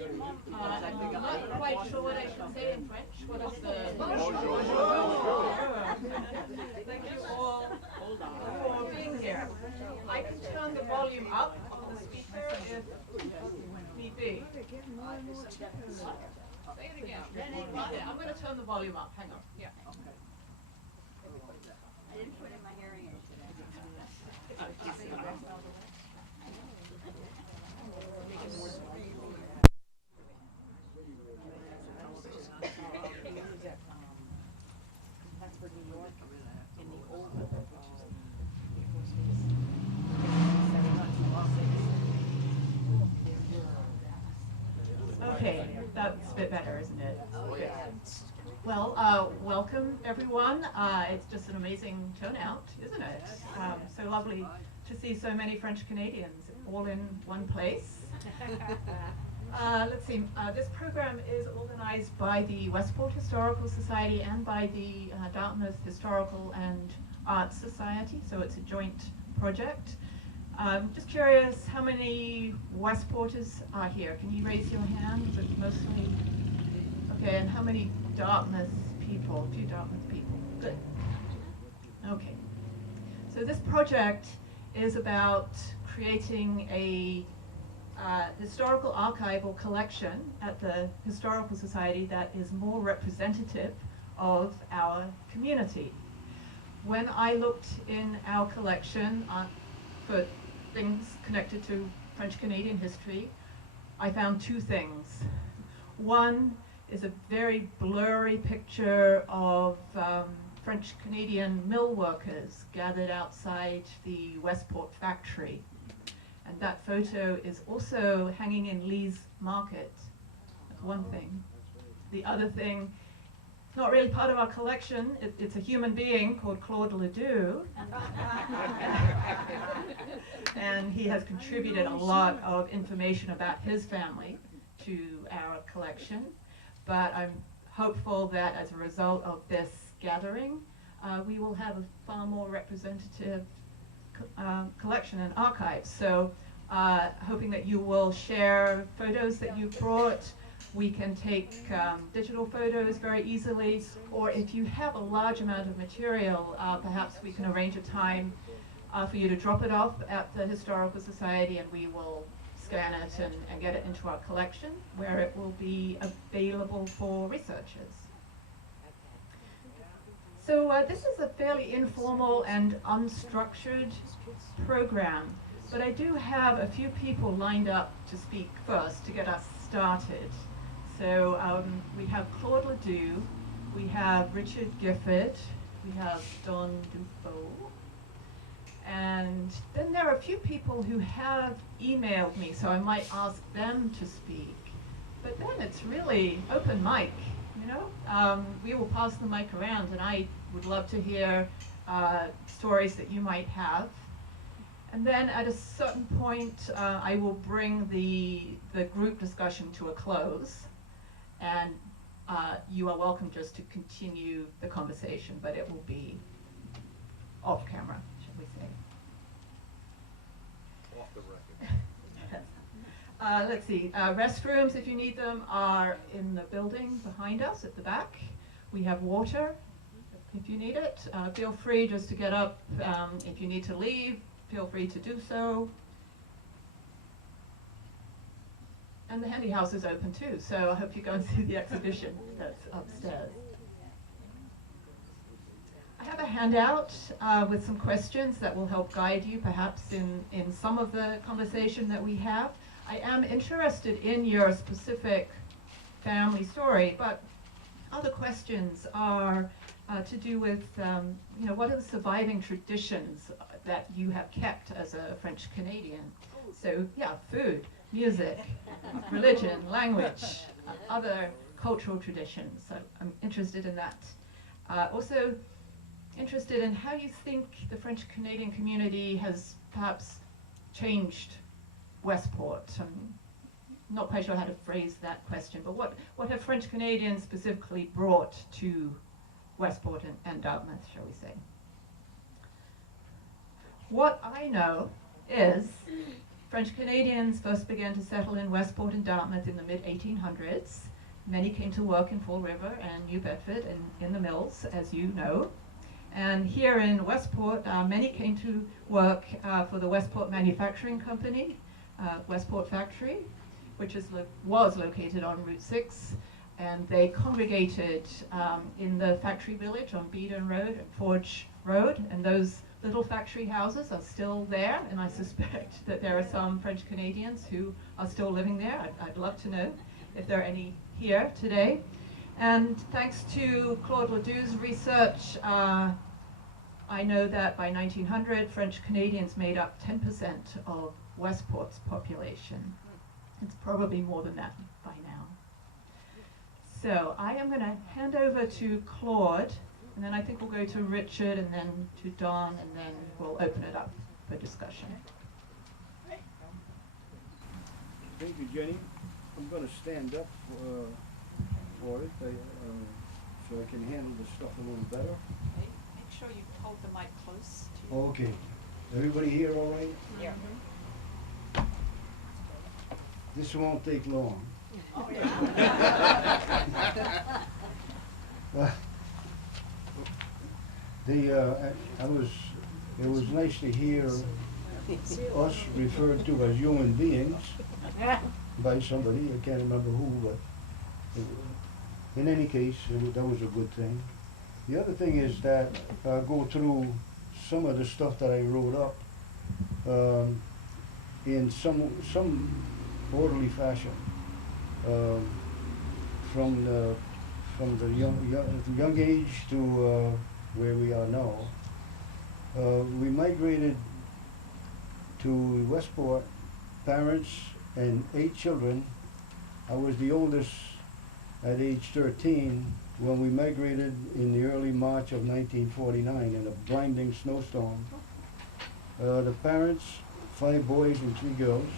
I'm not quite sure what I should say in French. What is the bonjour? Thank you all for being here. I can turn the volume up on the speaker if need be. Say it again. I'm going to turn the volume up. Hang on. Yeah. I didn't put in my hearing aid today. Okay, that's a bit better, isn't it? Oh, yeah. Well, welcome everyone. It's just an amazing turnout, isn't it? So lovely to see so many French Canadians all in one place. Let's see, this program is organized by the Westport Historical Society and by the Dartmouth Historical and Arts Society, so it's a joint project. Just curious, how many Westporters are here? Can you raise your hand? Is it mostly? Okay, and how many Dartmouth people? A few Dartmouth people. Good. Okay. So this project is about creating a historical archival collection at the Historical Society that is more representative of our community. When I looked in our collection for things connected to French Canadian history, I found two things. One is a very blurry picture of French Canadian mill workers gathered outside the Westport factory. And that photo is also hanging in Lee's Market. That's one thing. The other thing, it's not really part of our collection. It's a human being called Claude Ledoux. And he has contributed a lot of information about his family to our collection. But I'm hopeful that as a result of this gathering, we will have a far more representative collection and archive. So hoping that you will share photos that you brought. We can take digital photos very easily, or if you have a large amount of material, perhaps we can arrange a time for you to drop it off at the Historical Society, and we will scan it and get it into our collection, where it will be available for researchers. So this is a fairly informal and unstructured program, but I do have a few people lined up to speak first to get us started. So we have Claude Ledoux, we have Richard Gifford, we have Don Dufault, and then there are a few people who have emailed me, so I might ask them to speak. But then it's really open mic, you know? We will pass the mic around, and I would love to hear stories that you might have. And then at a certain point, I will bring the group discussion to a close. And you are welcome just to continue the conversation, but it will be off camera, should we say. Off the record. Let's see, restrooms, if you need them, are in the building behind us at the back. We have water, if you need it. Feel free just to get up. If you need to leave, feel free to do so. And the handy house is open too, so I hope you go and see the exhibition that's upstairs. I have a handout with some questions that will help guide you perhaps in some of the conversation that we have. I am interested in your specific family story, but other questions are to do with, you know, what are the surviving traditions that you have kept as a French Canadian? So yeah, food, music, religion, language, other cultural traditions. So I'm interested in that. Also interested in how you think the French Canadian community has perhaps changed Westport. I'm not quite sure how to phrase that question, but what have French Canadians specifically brought to Westport and Dartmouth, shall we say? What I know is French Canadians first began to settle in Westport and Dartmouth in the mid-1800s. Many came to work in Fall River and New Bedford and in the mills, as you know. And here in Westport, many came to work for the Westport Manufacturing Company, Westport Factory, which was located on Route 6. And they congregated in the factory village on Beedon Road and Forge Road. And those little factory houses are still there. And I suspect that there are some French Canadians who are still living there. I'd love to know if there are any here today. And thanks to Claude Ledoux's research, I know that by 1900, French Canadians made up 10% of Westport's population. It's probably more than that by now. So I am going to hand over to Claude, and then I think we'll go to Richard, and then to Don, and then we'll open it up for discussion. Thank you, Jenny. I'm going to stand up for it so I can handle the stuff a little better. Okay, make sure you hold the mic close to you. Okay. Everybody here all right? Yeah. This won't take long. Oh, yeah. It was nice to hear us referred to as human beings by somebody, I can't remember who, but in any case, that was a good thing. The other thing is that I'll go through some of the stuff that I wrote up in some orderly fashion, from the young age to where we are now. We migrated to Westport, parents and 8 children. I was the oldest at age 13 when we migrated in the early March of 1949 in a blinding snowstorm. The parents, 5 boys and 3 girls.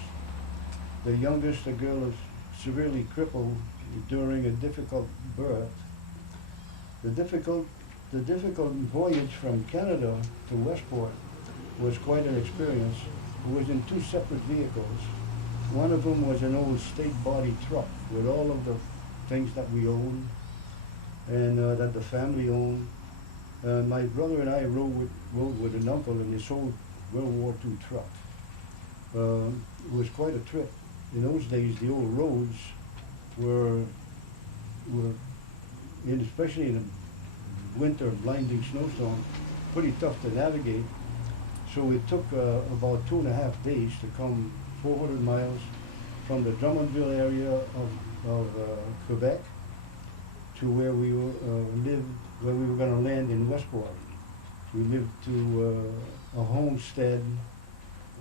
The youngest, a girl, is severely crippled during a difficult birth. The difficult voyage from Canada to Westport was quite an experience. It was in 2 separate vehicles. One of them was an old state body truck with all of the things that we owned and that the family owned. My brother and I rode with an uncle in his old World War II truck. It was quite a trip. In those days, the old roads were especially in a winter blinding snowstorm, pretty tough to navigate. So it took about 2.5 days to come 400 miles from the Drummondville area of Quebec to where we lived, where we were going to land in Westport. We lived to a homestead.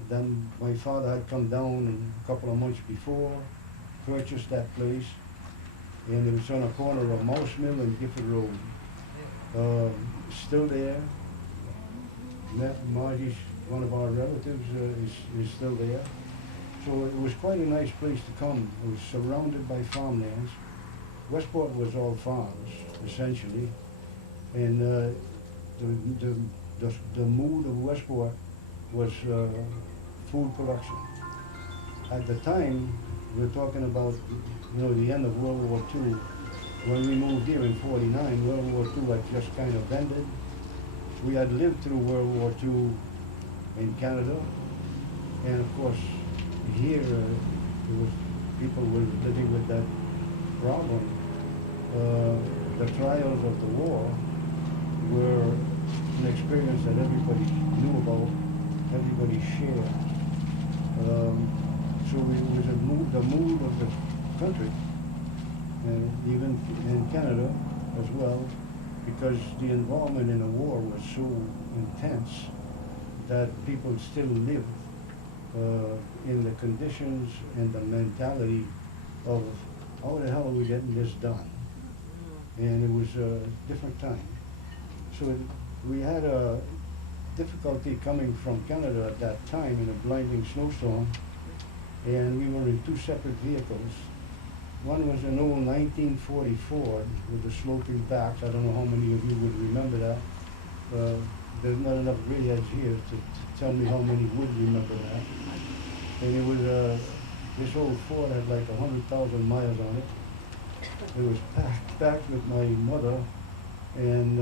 Then my father had come down a couple of months before, purchased that place, and it was on a corner of Mouse Mill and Gifford Road. Still there. Margie, one of our relatives, is still there. So it was quite a nice place to come. It was surrounded by farmlands. Westport was all farms, essentially, and the mood of Westport was food production. At the time, we're talking about, the end of World War II. When we moved here in '49, World War II had just kind of ended. We had lived through World War II in Canada, and of course, here people were living with that problem. The trials of the war were an experience that everybody knew about, everybody shared. So it was the mood of the country, and even in Canada as well, because the involvement in the war was so intense that people still lived in the conditions and the mentality of how the hell are we getting this done? And it was a different time. So we had a difficulty coming from Canada at that time in a blinding snowstorm, and we were in 2 separate vehicles. One was an old 1940 Ford with the sloping backs. I don't know how many of you would remember that. There's not enough grayheads here to tell me how many would remember that. And it was, this old Ford had like 100,000 miles on it. It was packed with my mother and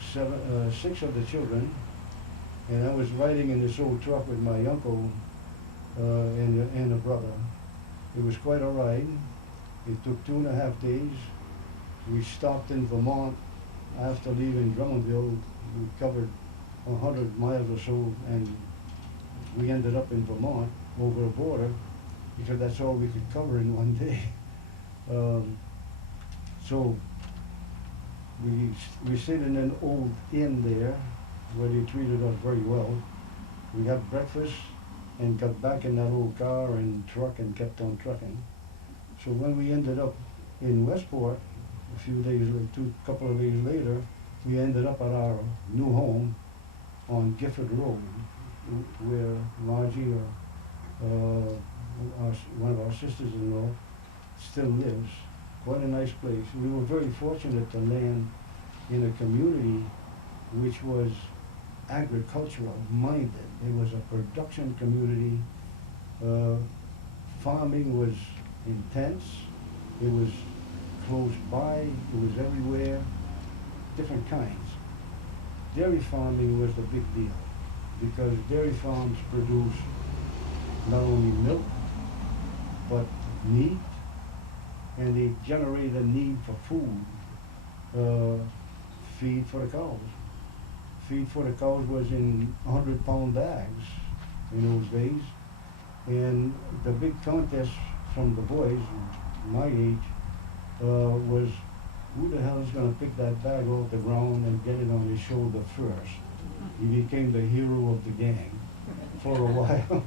six of the children. And I was riding in this old truck with my uncle and a brother. It was quite a ride. It took 2.5 days. We stopped in Vermont after leaving Drummondville. We covered 100 miles or so, and we ended up in Vermont over a border because that's all we could cover in one day. So we stayed in an old inn there where they treated us very well. We had breakfast and got back in that old car and truck and kept on trucking. So when we ended up in Westport, couple of days later, we ended up at our new home on Gifford Road, where Margie, one of our sisters-in-law, still lives. Quite a nice place. We were very fortunate to land in a community which was agricultural minded. It was a production community. Farming was intense. It was close by. It was everywhere. Different kinds. Dairy farming was the big deal because dairy farms produce not only milk but meat, and they generate a need for food. Feed for the cows. Feed for the cows was in 100-pound bags in those days. And the big contest from the boys, my age, was who the hell is going to pick that bag off the ground and get it on his shoulder first. He became the hero of the gang for a while.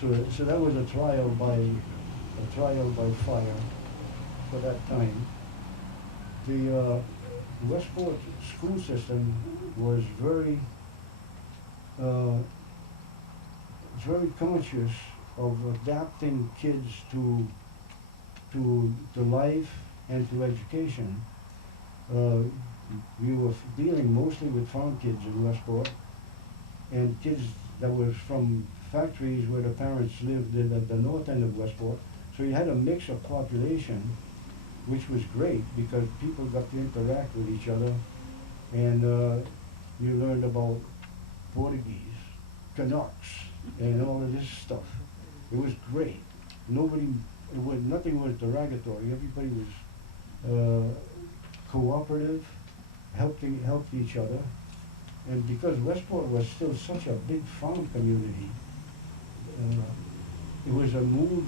So that was a trial by fire for that time. The Westport school system was very conscious of adapting kids to life and to education. We were dealing mostly with farm kids in Westport and kids that were from factories where the parents lived at the north end of Westport. So you had a mix of population, which was great because people got to interact with each other, and you learned about Portuguese, Canucks, and all of this stuff. It was great. Nothing was derogatory. Everybody was cooperative, helped each other. And because Westport was still such a big farm community, it was a mood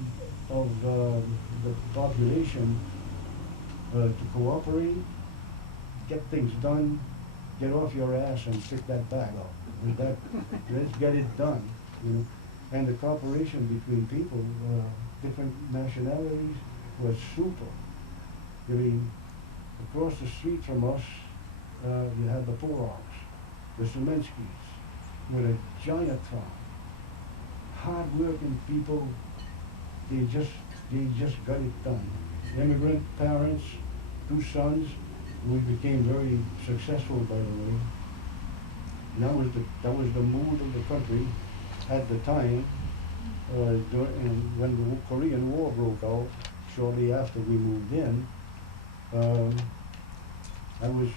of the population to cooperate, get things done, get off your ass and pick that bag up. Let's get it done. You know? And the cooperation between people, different nationalities, was super. I mean, across the street from us, you had the Porrocks, the Semenskys, with a giant farm. Hard-working people, they just got it done. Immigrant parents, 2 sons. We became very successful, by the way. And that was the mood of the country at the time. And when the Korean War broke out, shortly after we moved in, I was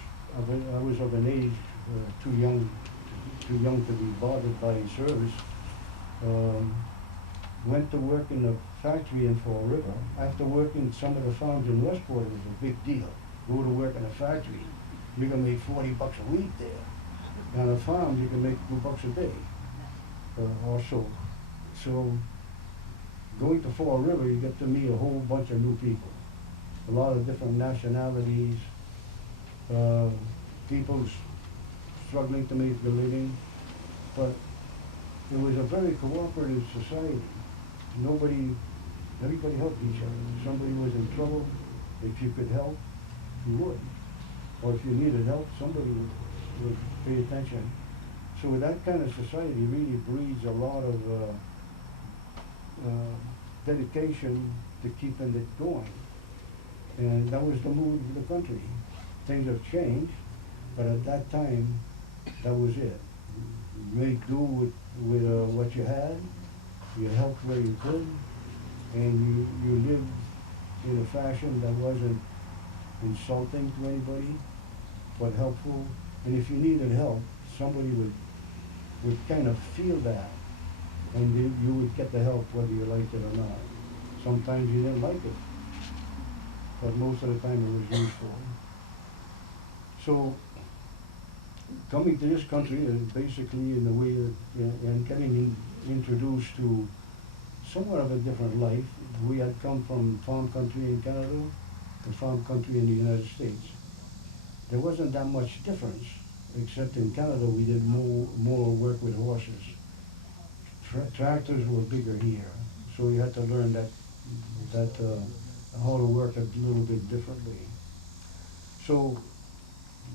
of an age too young to be bothered by service. Went to work in a factory in Fall River. After working some of the farms in Westport, it was a big deal. Go to work in a factory, you can make $40 a week there. On a farm, you can make $2 a day, or so. So, going to Fall River, you get to meet a whole bunch of new people. A lot of different nationalities, people struggling to make a living, but it was a very cooperative society. Everybody helped each other. If somebody was in trouble, if you could help, you would. Or if you needed help, somebody would pay attention. So that kind of society really breeds a lot of dedication to keeping it going. And that was the mood of the country. Things have changed, but at that time, that was it. You made do with what you had, you helped where you could, and you lived in a fashion that wasn't insulting to anybody, but helpful. And if you needed help, somebody would kind of feel that, and you would get the help whether you liked it or not. Sometimes you didn't like it, but most of the time it was useful. So coming to this country basically in the way and getting introduced to somewhat of a different life. We had come from farm country in Canada to farm country in the United States. There wasn't that much difference, except in Canada we did more work with horses. Tractors were bigger here, so you had to learn how to work a little bit differently. So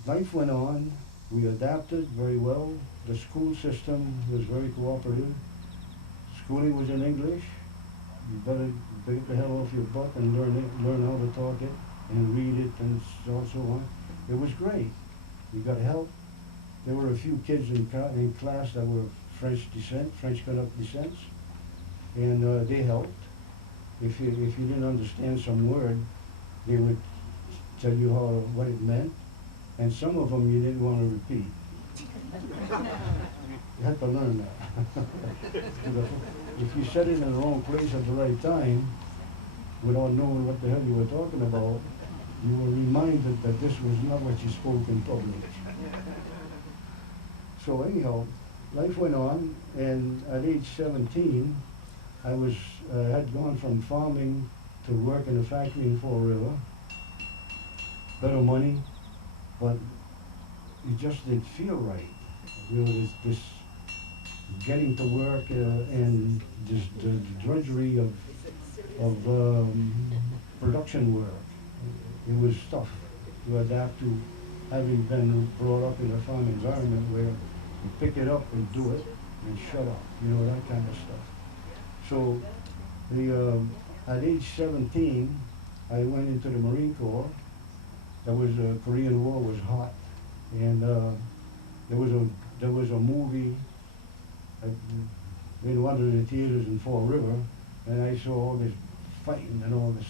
life went on. We adapted very well. The school system was very cooperative. Schooling was in English. You better get the hell off your butt and learn how to talk it and read it and so on. It was great. We got help. There were a few kids in class that were French descent, French descent, and they helped. If you didn't understand some word, they would tell you what it meant, and some of them you didn't want to repeat. You had to learn that. If you said it in the wrong place at the right time, without knowing what the hell you were talking about, you were reminded that this was not what you spoke in public. So anyhow, life went on, and at age 17, I had gone from farming to work in a factory in Fall River. Better money, but it just didn't feel right. You know, this getting to work and just the drudgery of production work. It was tough to adapt to having been brought up in a farm environment where you pick it up and do it and shut up, you know, that kind of stuff. So at age 17, I went into the Marine Corps. The Korean War was hot, and there was a movie in one of the theaters in Fall River, and I saw all this fighting and all this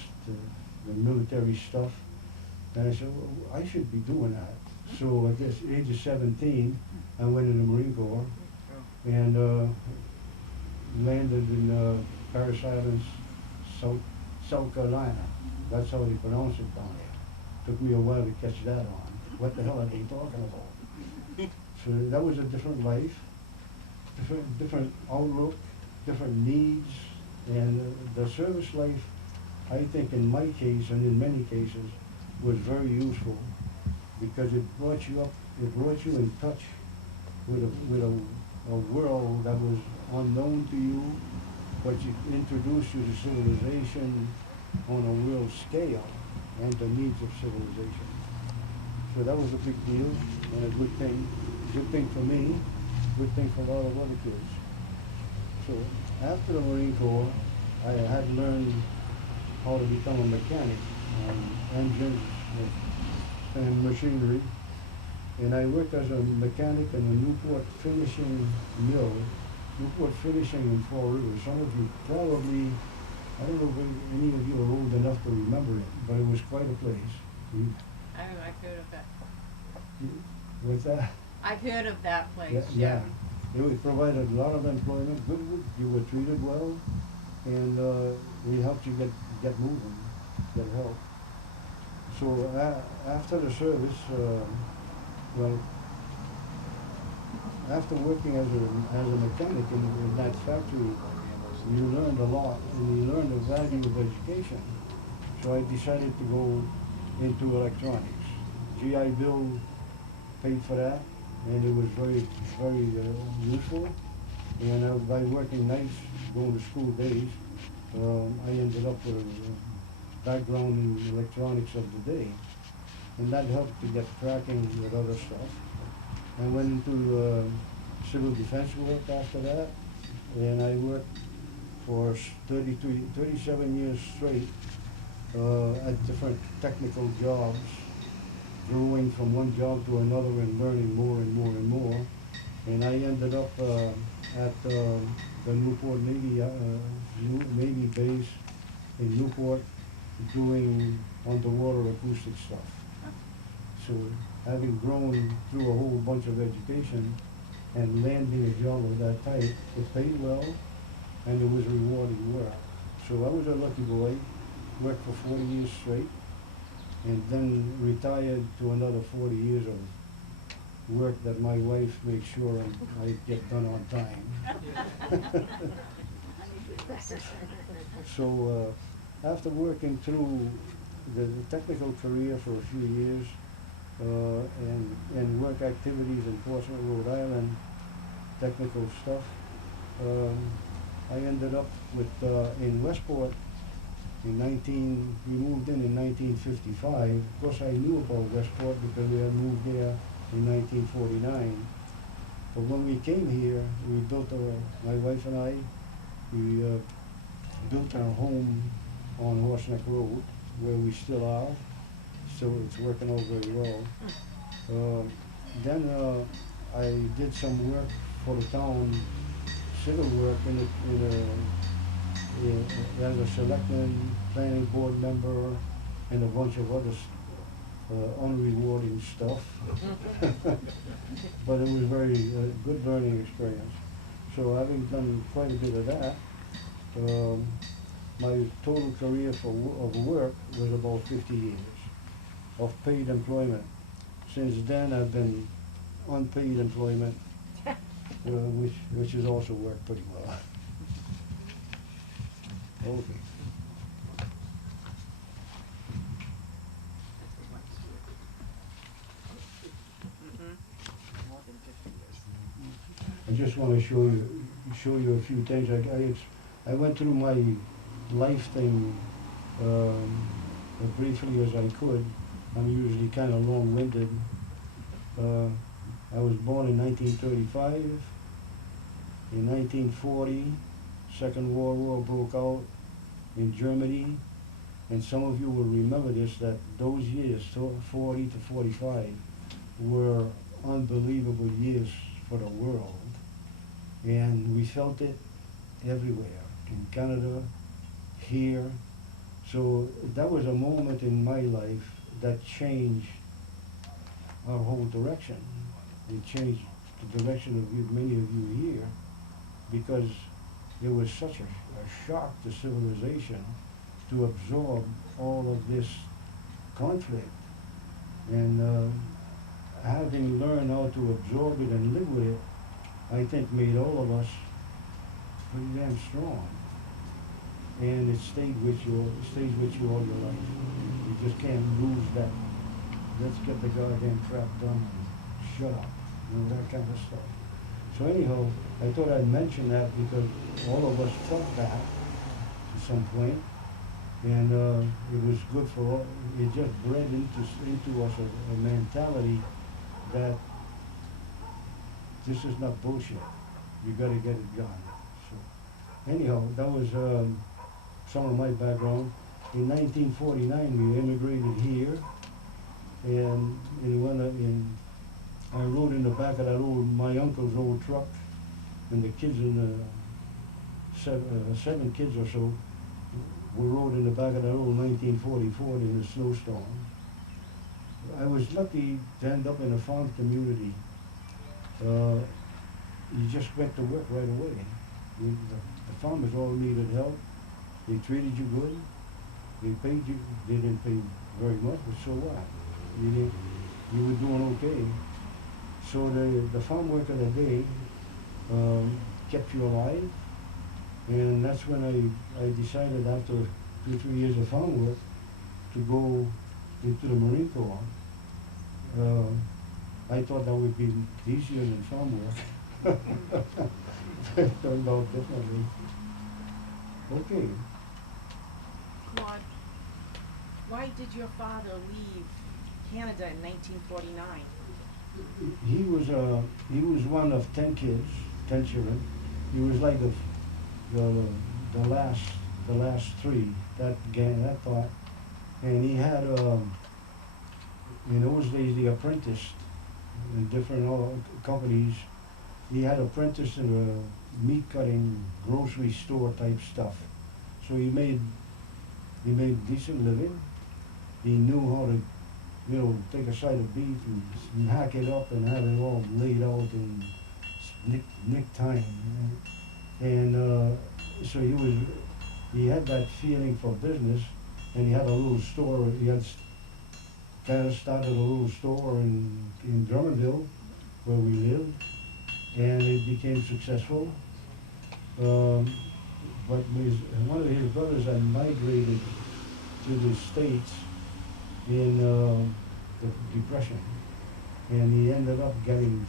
the military stuff, and I said, well, I should be doing that. So at this age of 17, I went in the Marine Corps and landed in Parris Islands, South Carolina. That's how they pronounce it down there. Took me a while to catch that on. What the hell are they talking about? So that was a different life, different outlook, different needs, and the service life, I think in my case and in many cases, was very useful because it brought you in touch with a world that was unknown to you, but it introduced you to civilization on a world scale and the needs of civilization. So that was a big deal and a good thing. Good thing for me, good thing for a lot of other kids. So after the Marine Corps, I had learned how to become a mechanic on engines and machinery. And I worked as a mechanic in a Newport finishing mill, Newport Finishing in Fall River. Some of you probably, I don't know if any of you are old enough to remember it, but it was quite a place. I've heard of that. What's that? I've heard of that place. Yeah. It provided a lot of employment. Good, you were treated well, and we helped you get moving, get help. So after the service, after working as a mechanic in that factory, you learned a lot, and you learned the value of education. So I decided to go into electronics. GI Bill paid for that, and it was very, very useful. And by working nights, going to school days, I ended up with a background in electronics of the day. And that helped to get cracking with other stuff. I went into civil defense work after that, and I worked for 37 years straight at different technical jobs, growing from one job to another and learning more and more and more. And I ended up at the Newport Navy base in Newport doing underwater acoustic stuff. So having grown through a whole bunch of education and landing a job of that type, it paid well and it was rewarding work. So I was a lucky boy, worked for 40 years straight, and then retired to another 40 years of work that my wife makes sure I get done on time. So after working through the technical career for a few years and work activities in Portsmouth, Rhode Island, technical stuff, I ended up with in Westport we moved in 1955. Of course I knew about Westport because we had moved there in 1949. But when we came here, we built my wife and I, we built our home on Horseneck Road, where we still are. So it's working out very well. Then I did some work for the town, civil work as a selectman, planning board member, and a bunch of other unrewarding stuff. But it was very good learning experience. So having done quite a bit of that, my total career of work was about 50 years of paid employment. Since then I've been unpaid employment, which has also worked pretty well. Okay. I just want to show you a few things. I went through my life thing briefly as I could. I'm usually kind of long-winded. I was born in 1935. In 1940, Second World War broke out in Germany, and some of you will remember this, that those years, 40 to 45, were unbelievable years for the world. And we felt it everywhere, in Canada, here. So that was a moment in my life that changed our whole direction. It changed the direction of many of you here, because it was such a shock to civilization to absorb all of this conflict. And having learned how to absorb it and live with it, I think made all of us pretty damn strong. And it stays with you all your life. You just can't lose that. Let's get the goddamn crap done and shut up. You know, that kind of stuff. So anyhow, I thought I'd mention that because all of us felt that to some point, and it was good for all. It just bred into us a mentality that this is not bullshit. You got to get it done. So anyhow, that was some of my background. In 1949, we immigrated here, and I rode in the back of that my uncle's old truck, and the kids in the seven kids or so, we rode in the back of that old 1940 Ford in the snowstorm. I was lucky to end up in a farm community. You just went to work right away. The farmers all needed help. They treated you good. They paid you. They didn't pay very much, but so what? You were doing okay. So the farm work of the day kept you alive, and that's when I decided after 2-3 years of farm work to go into the Marine Corps. I thought that would be easier than farm work. It turned out differently. Okay. Claude, why did your father leave Canada in 1949? He was one of 10 kids, 10 children. He was like the last three that thought, and he had in those days they apprenticed in different companies he had apprentice in a meat cutting grocery store type stuff. So he made decent living. He knew how to, take a side of beef and hack it up and have it all laid out in nick time. And so he had that feeling for business, and he had a little store. He had kind of started a little store in Drummondville where we lived, and it became successful. But one of his brothers had migrated to the States in the Depression, and he ended up getting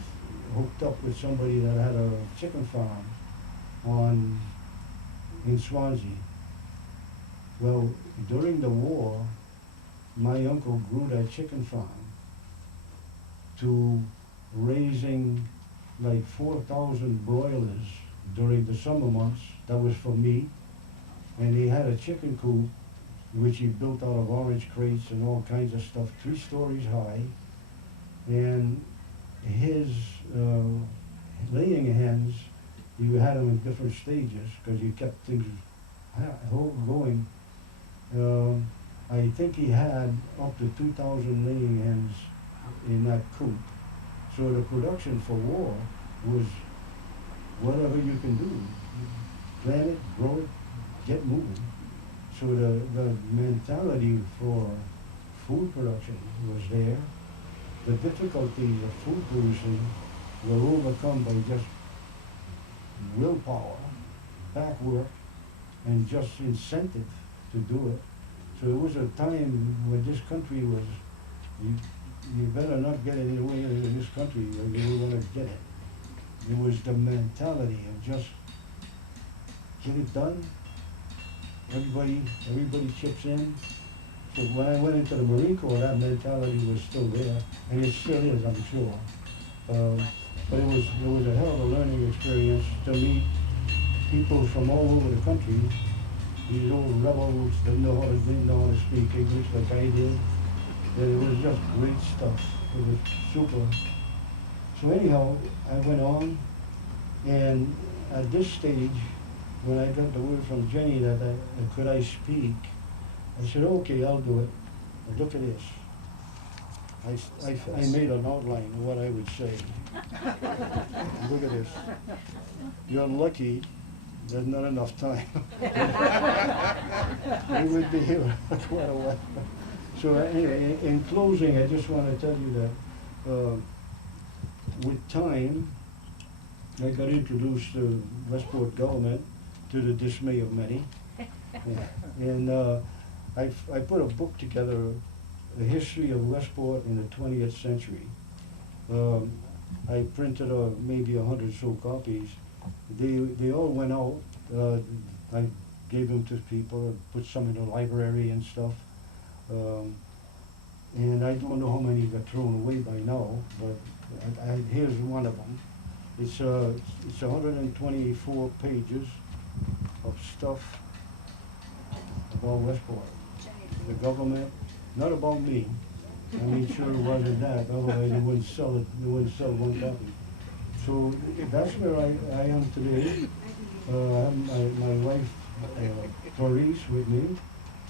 hooked up with somebody that had a chicken farm in Swansea. Well, during the war, my uncle grew that chicken farm to raising like 4,000 broilers during the summer months. That was for meat. And he had a chicken coop which he built out of orange crates and all kinds of stuff, 3 stories high. And his laying hens, you had them in different stages because you kept things going. I think he had up to 2,000 laying hens in that coop. So the production for war was whatever you can do. Plant it, grow it, get moving. So the mentality for food production was there. The difficulties of food producing were overcome by just willpower, back work, and just incentive to do it. So it was a time when this country was, you better not get anywhere in this country or you were going to get it. It was the mentality of just get it done. Everybody chips in. So when I went into the Marine Corps, that mentality was still there, and it still is, I'm sure. But it was a hell of a learning experience to meet people from all over the country. These old rebels that didn't know how to speak English like I did. And it was just great stuff. It was super. So anyhow, I went on, and at this stage, when I got the word from Jenny that could I speak, I said, okay, I'll do it. But look at this. I made an outline of what I would say. Look at this. You're lucky there's not enough time. We would be here quite a while. So anyway, in closing, I just want to tell you that with time, I got introduced to Westport government to the dismay of many. And I put a book together, The History of Westport in the 20th Century. I printed maybe 100 so copies. They all went out. I gave them to people, put some in the library and stuff. And I don't know how many got thrown away by now, but here's one of them. It's 124 pages of stuff about Westport, the government, not about me. I made sure it wasn't that, otherwise they wouldn't sell it. They wouldn't sell one copy. So that's where I am today. I have my wife, Clarice, with me.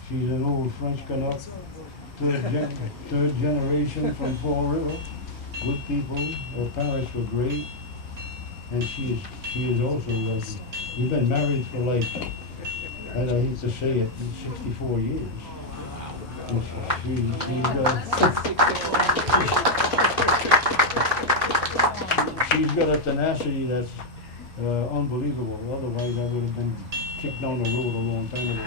She's an old French Canuck, third generation from Fall River. Good people. Her parents were great, and she is also lovely. We've been married for like, I hate to say it, 64 years. And she's got a tenacity that's unbelievable. Otherwise, I would have been kicked down the road a long time ago.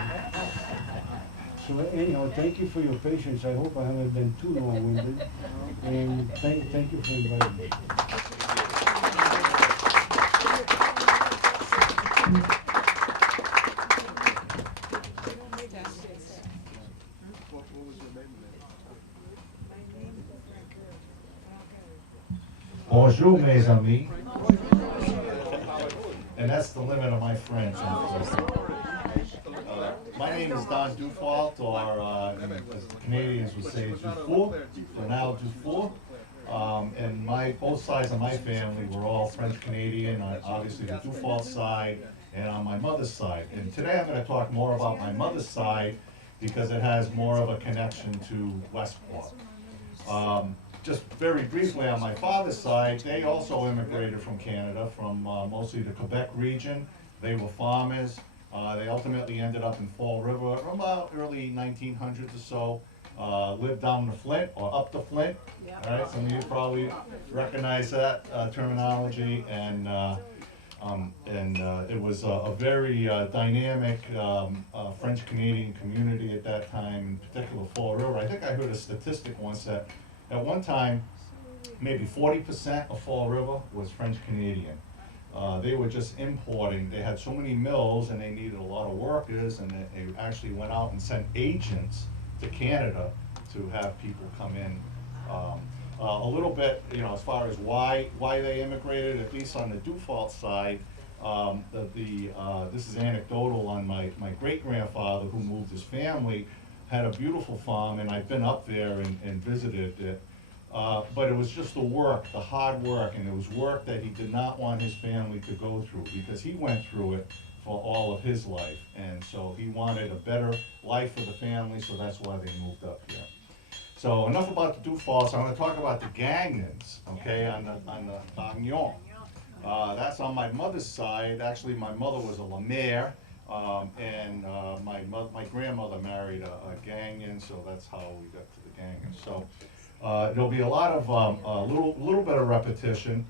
So anyhow, thank you for your patience. I hope I haven't been too long-winded. And thank you for inviting me. Bonjour, mes amis. And that's the limit of my French. My name is Don Dufault, or as the Canadians would say, Dufour, for now Dufour. And both sides of my family were all French Canadian, obviously the Dufault side and on my mother's side. And today I'm gonna talk more about my mother's side because it has more of a connection to Westport. Just very briefly on my father's side, they also immigrated from Canada, from mostly the Quebec region. They were farmers. They ultimately ended up in Fall River about early 1900s or so. Lived down the Flint or up the Flint. Yep. All right, some of you probably recognize that terminology, and it was a very dynamic French Canadian community at that time, in particular Fall River. I think I heard a statistic once that at one time maybe 40% of Fall River was French Canadian. They were just importing. They had so many mills and they needed a lot of workers, and they actually went out and sent agents to Canada to have people come in. A little bit, as far as why they immigrated, at least on the Dufault side, this is anecdotal on my great-grandfather who moved his family, had a beautiful farm, and I've been up there and visited it. But it was just the hard work, and it was work that he did not want his family to go through because he went through it for all of his life. And so he wanted a better life for the family, so that's why they moved up here. So enough about the Dufaults. I'm going to talk about the Gagnons, okay, on the Gagnon. That's on my mother's side. Actually, my mother was a Lemaire, and my grandmother married a Gagnon, so that's how we got to the Gagnons. So there'll be a lot of a little bit of repetition.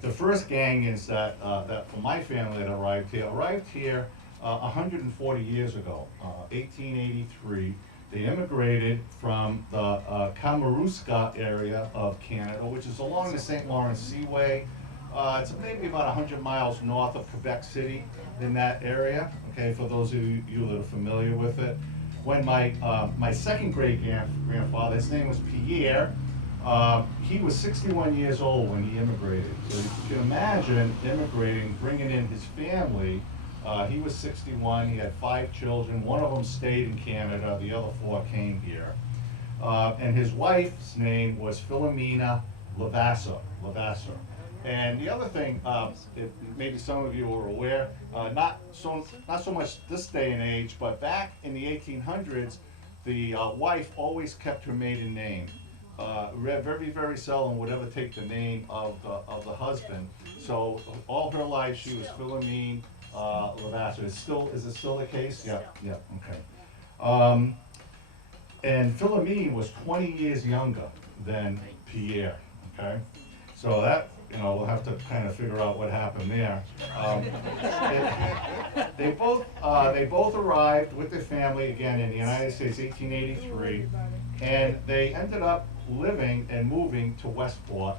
The first Gagnons that from my family that arrived here 140 years ago, 1883. They immigrated from the Kamoruska area of Canada, which is along the St. Lawrence Seaway. It's maybe about 100 miles north of Quebec City in that area, okay, for those of you that are familiar with it. When my second great-grandfather, his name was Pierre, he was 61 years old when he immigrated. So you can imagine immigrating, bringing in his family. He was 61, he had 5 children, one of them stayed in Canada, the other 4 came here. And his wife's name was Philomena Levasseur. And the other thing, maybe some of you are aware, not so much this day and age, but back in the 1800s, the wife always kept her maiden name. Very, very seldom would ever take the name of the husband. So all her life she was Philomene Levasseur. Is it still the case? Yeah, okay. And Philomene was 20 years younger than Pierre, okay? So that, we'll have to kind of figure out what happened there. They both arrived with their family, again, in the United States, 1883, and they ended up living and moving to Westport,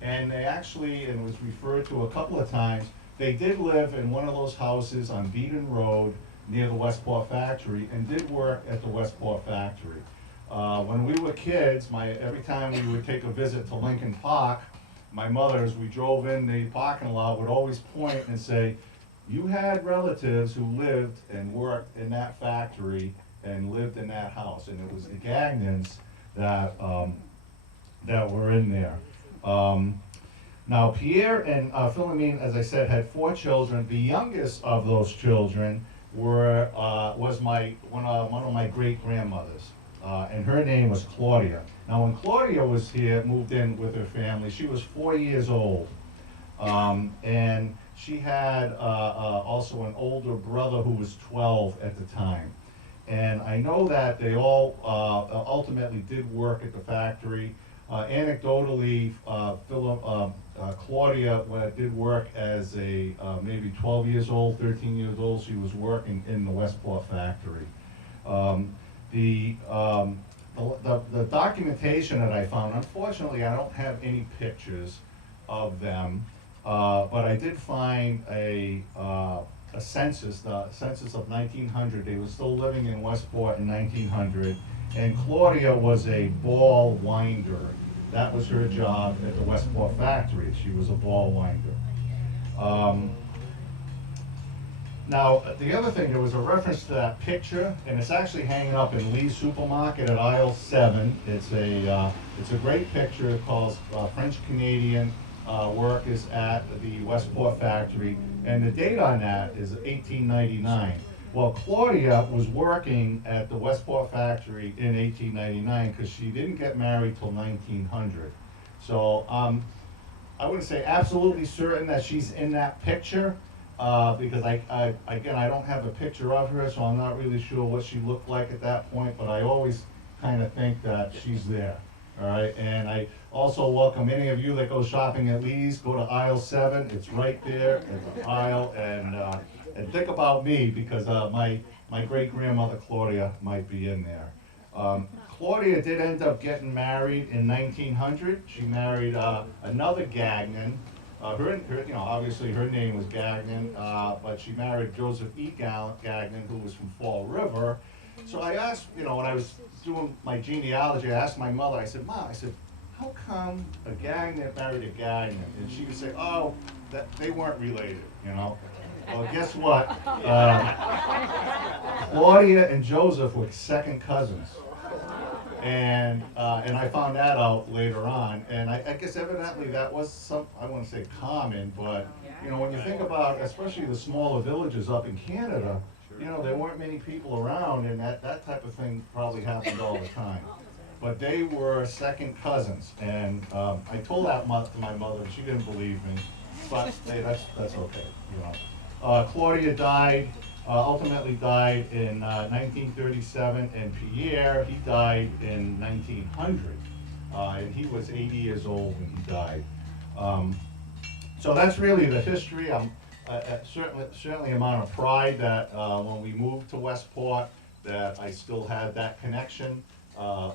and they actually, and it was referred to a couple of times, they did live in one of those houses on Beaton Road near the Westport factory and did work at the Westport factory. When we were kids, every time we would take a visit to Lincoln Park, my mother, as we drove in the parking lot, would always point and say, you had relatives who lived and worked in that factory and lived in that house. And it was the Gagnons that were in there. Now, Pierre and Philomene, as I said, had 4 children. The youngest of those children was one of my great-grandmothers, and her name was Claudia. Now, when Claudia was here, moved in with her family, she was 4 years old, and she had also an older brother who was 12 at the time. And I know that they all ultimately did work at the factory. Anecdotally, Claudia did work as a maybe 12 years old, 13 years old. She was working in the Westport factory. The documentation that I found, unfortunately, I don't have any pictures of them, but I did find a census, the census of 1900. They were still living in Westport in 1900, and Claudia was a ball winder. That was her job at the Westport factory. She was a ball winder. Now, the other thing, there was a reference to that picture, and it's actually hanging up in Lee's Supermarket at aisle 7. It's a great picture. It calls French Canadian workers at the Westport factory, and the date on that is 1899. Well, Claudia was working at the Westport factory in 1899 because she didn't get married till 1900. So I wouldn't say absolutely certain that she's in that picture, because again, I don't have a picture of her, so I'm not really sure what she looked like at that point, but I always kind of think that she's there, all right? And I also welcome any of you that go shopping at Lee's, go to aisle 7, it's right there at the aisle, and think about me, because my great-grandmother Claudia might be in there. Claudia did end up getting married in 1900. She married another Gagnon. Obviously her name was Gagnon, but she married Joseph E. Gagnon, who was from Fall River. So I asked, when I was doing my genealogy, I asked my mother, I said, Mom, how come a Gagnon married a Gagnon? And she would say, oh, that they weren't related, Well, guess what? Claudia and Joseph were second cousins. And I found that out later on, and I guess evidently that was I wouldn't say common, but when you think about especially the smaller villages up in Canada, there weren't many people around, and that type of thing probably happened all the time. But they were second cousins, and I told that to my mother, and she didn't believe me, but hey, that's okay, Claudia ultimately died in 1937, and Pierre, he died in 1900. And he was 80 years old when he died. So that's really the history. I'm certainly amount of pride that when we moved to Westport, that I still had that connection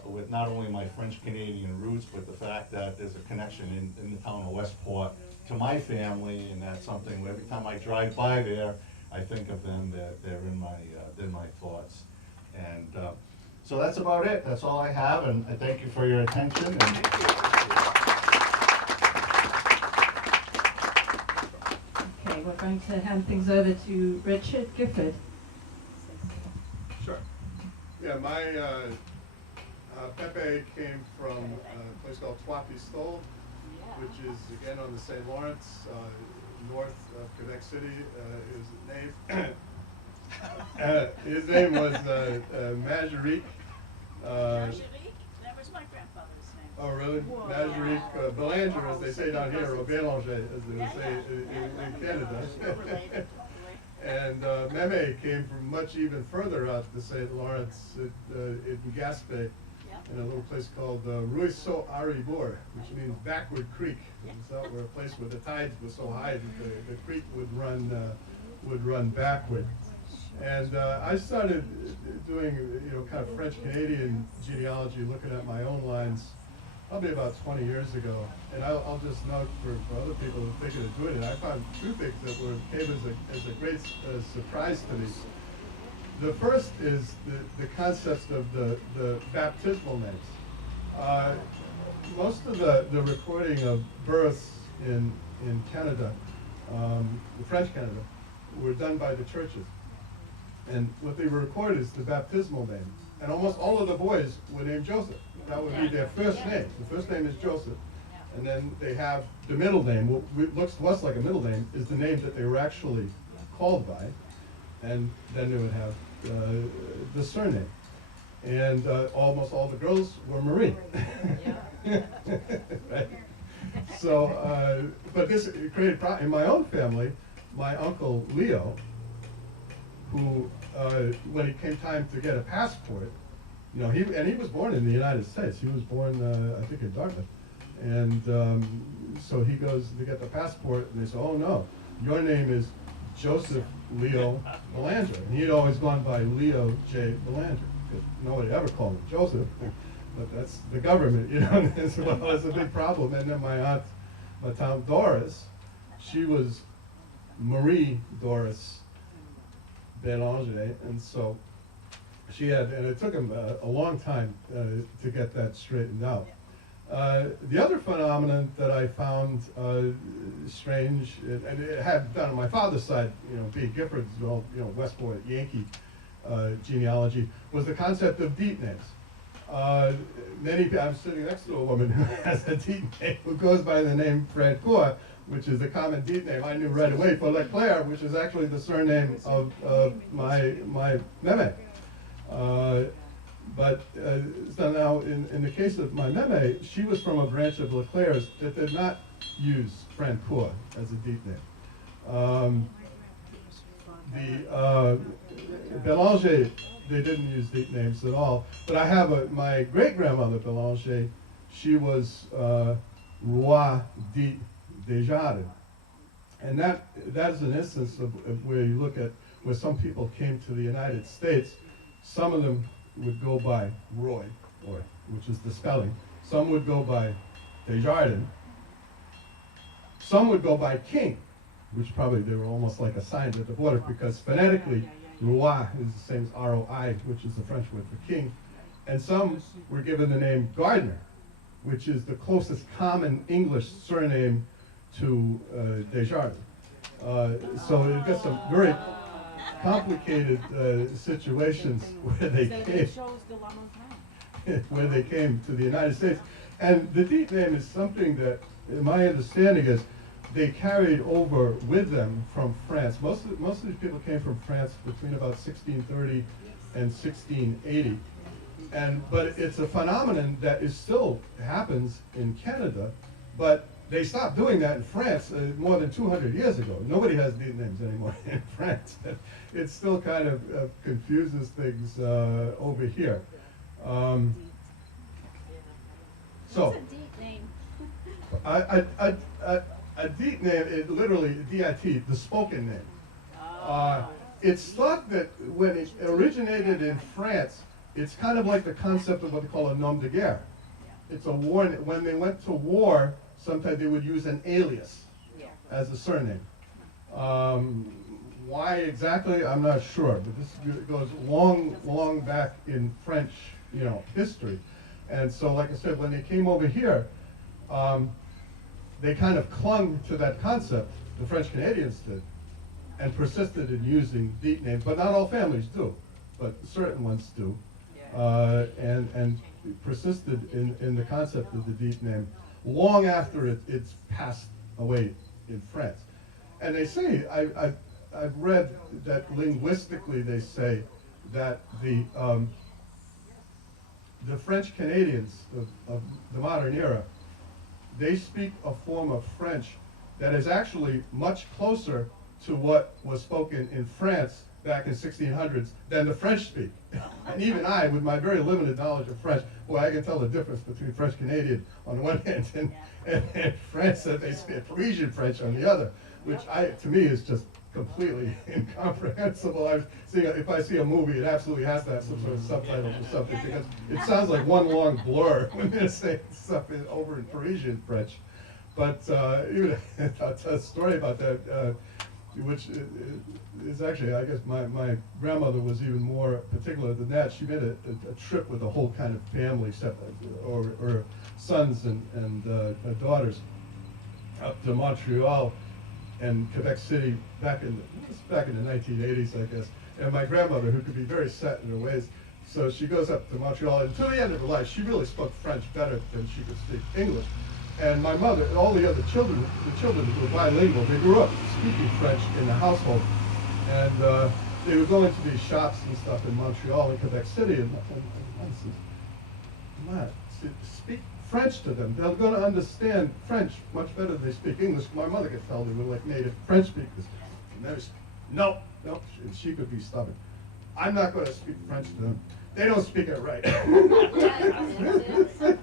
with not only my French-Canadian roots, but the fact that there's a connection in the town of Westport to my family, and that's something every time I drive by there, I think of them, that they're in my thoughts. And so that's about it. That's all I have, and I thank you for your attention. Okay, we're going to hand things over to Richard Gifford. Sure. Yeah, my Pepe came from a place called Trois Pistoles, which is again on the St. Lawrence, north of Quebec City. His name was Majorique. That was my grandfather's name. Oh, really? Majorique Belanger, as they say down here, or Bélanger, as they would say in Canada. And Meme came from much even further out the St. Lawrence, in Gaspé, in a little place called Ruisseau Aribor, which means backward creek. It's out where a place where the tides were so high that the creek would run backward. And I started doing kind of French Canadian genealogy, looking at my own lines, probably about 20 years ago. And I'll just note for other people who are thinking of doing it, I found two things that came as a great surprise to me. The first is the concept of the baptismal names. Most of the recording of births in Canada, the French Canada, were done by the churches. And what they recorded is the baptismal name. And almost all of the boys were named Joseph. That would be their first name. The first name is Joseph. And then they have the middle name, what looks to us like a middle name, is the name that they were actually called by. And then they would have the surname. And almost all the girls were Marie. Right? So, but this created problems. In my own family, my uncle Leo, who, when it came time to get a passport, he was born in the United States. He was born, I think, in Dartmouth. And so he goes to get the passport, and they say, oh no, your name is Joseph Leo Belanger. And he had always gone by Leo J. Belanger, because nobody ever called him Joseph. But that's the government, as well as a big problem. And then my aunt, Doris, she was Marie Doris Belanger, and so she had, and it took him a long time to get that straightened out. The other phenomenon that I found strange, and it had done on my father's side, being Giffords, Westport Yankee genealogy, was the concept of deep names. I'm sitting next to a woman who has a deep name, who goes by the name Francois, which is a common deep name. I knew right away for Leclerc, which is actually the surname of my meme. But so now, in the case of my meme, she was from a branch of Leclerc's that did not use Francois as a deep name. The Bélanger, they didn't use deep names at all. But I have my great-grandmother Bélanger, she was Roi dit Desjardins. And that is an instance of where you look at where some people came to the United States. Some of them would go by Roy, which is the spelling. Some would go by Desjardins. Some would go by King, which probably they were almost like assigned at the border, because phonetically, Roi is the same as R-O-I, which is the French word for king. And some were given the name Gardner, which is the closest common English surname to Desjardins. So you get some very complicated situations where they came. Where they came to the United States. And the deep name is something that, my understanding is, they carried over with them from France. Most of these people came from France between about 1630 and 1680. But it's a phenomenon that still happens in Canada, but they stopped doing that in France more than 200 years ago. Nobody has deep names anymore in France. It still kind of confuses things over here. So, What's a deep name? a deep name is literally D-I-T, the spoken name. It's thought that when it originated in France, it's kind of like the concept of what they call a nom de guerre. It's a war. When they went to war, sometimes they would use an alias as a surname. Why exactly, I'm not sure, but this goes long back in French, history. And so, like I said, when they came over here, they kind of clung to that concept, the French Canadians did, and persisted in using deep names. But not all families do, but certain ones do, and persisted in the concept of the deep name long after it's passed away in France. And they say, I've read that linguistically they say that the French Canadians of the modern era, they speak a form of French that is actually much closer to what was spoken in France back in 1600s than the French speak. And even I, with my very limited knowledge of French, well, I can tell the difference between French Canadian on one hand and France that they speak Parisian French on the other, which to me is just completely incomprehensible. If I see a movie, it absolutely has to have some sort of subtitles or something, because it sounds like one long blur when they're saying stuff over in Parisian French. But even a story about that, which is actually, I guess my grandmother was even more particular than that. She made a trip with the whole kind of family, or sons and daughters, up to Montreal and Quebec City back in the 1980s, I guess. And my grandmother, who could be very set in her ways, so she goes up to Montreal, and to the end of her life, she really spoke French better than she could speak English. And my mother and all the other children, who were bilingual, they grew up speaking French in the household. And they would go into these shops and stuff in Montreal and Quebec City, and I said, Matt, speak French to them. They're going to understand French much better than they speak English. My mother could tell they were like native French speakers. And they was, no, and she could be stubborn. I'm not going to speak French to them. They don't speak it right.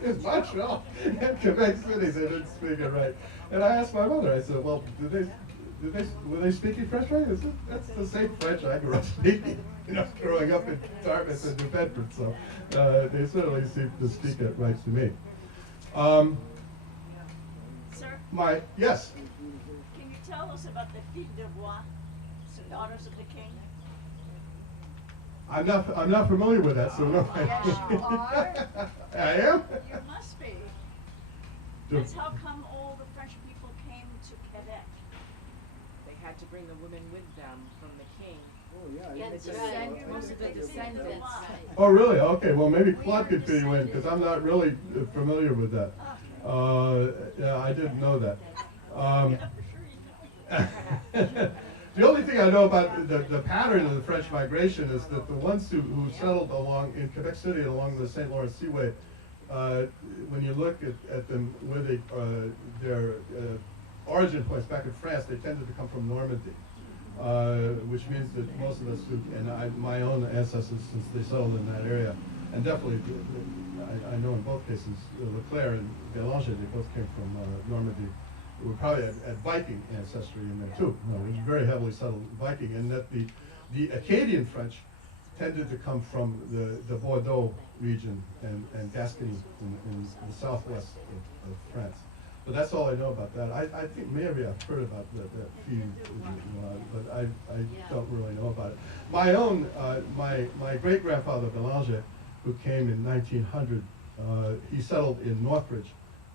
In Montreal and Quebec City, they didn't speak it right. And I asked my mother, I said, well, were they speaking French right? I said, that's the same French I grew up speaking, growing up in Dartmouth and New Bedford. So they certainly seem to speak it right to me. Sir? Yes? Can you tell us about the filles de roi, the daughters of the king? I'm not familiar with that, so no. Yes, you are. I am? You must be. That's how come all the French people came to Quebec. They had to bring the women with them from the king. Oh, yeah. I That's think right. Most of the descendants. Oh, really? Okay, well, maybe Claude could fill you in, because I'm not really familiar with that. Yeah, I didn't know that. The only thing I know about the pattern of the French migration is that the ones who settled along in Quebec City and along the St. Lawrence Seaway, when you look at them where they their origin points back in France, they tended to come from Normandy, which means that most of us my own ancestors, since they settled in that area, and definitely I know in both cases Leclerc and Bélanger, they both came from Normandy. We probably had Viking ancestry in there too. No, it was very heavily settled Viking, and that the Acadian French tended to come from the Bordeaux region and Gascony in the southwest of France. But that's all I know about that. I think maybe I've heard about that feud, but I don't really know about it. My own, my great-grandfather Bélanger, who came in 1900, he settled in Northbridge,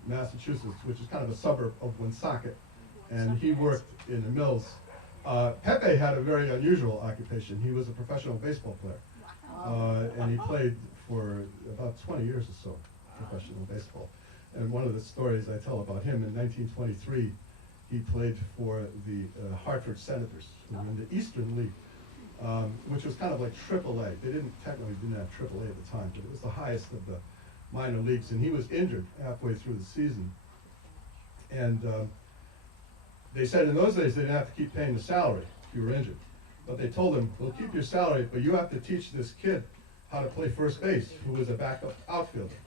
Massachusetts, which is kind of a suburb of Woonsocket, and he worked in the mills. Pepe had a very unusual occupation. He was a professional baseball player, and he played for about 20 years or so, professional baseball. And one of the stories I tell about him, in 1923, he played for the Hartford Senators, who were in the Eastern League, which was kind of like AAA. They didn't have AAA at the time, but it was the highest of the minor leagues, and he was injured halfway through the season. And they said in those days they didn't have to keep paying the salary if you were injured. But they told him, we'll keep your salary, but you have to teach this kid how to play first base, who was a backup outfielder.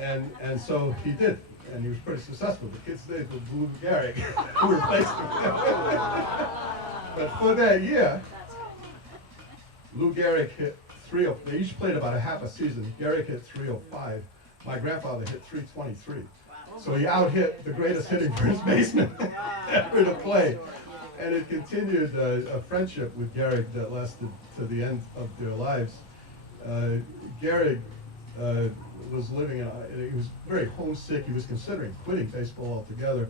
And so he did, and he was pretty successful. The kid's name was Lou Gehrig, who replaced him. But for that year, Lou Gehrig hit 305. They each played about a half a season. Gehrig hit 305. My grandfather hit 323. So he out-hit the greatest hitting first baseman ever to play. And it continued a friendship with Gehrig that lasted to the end of their lives. Gehrig was living he was very homesick. He was considering quitting baseball altogether.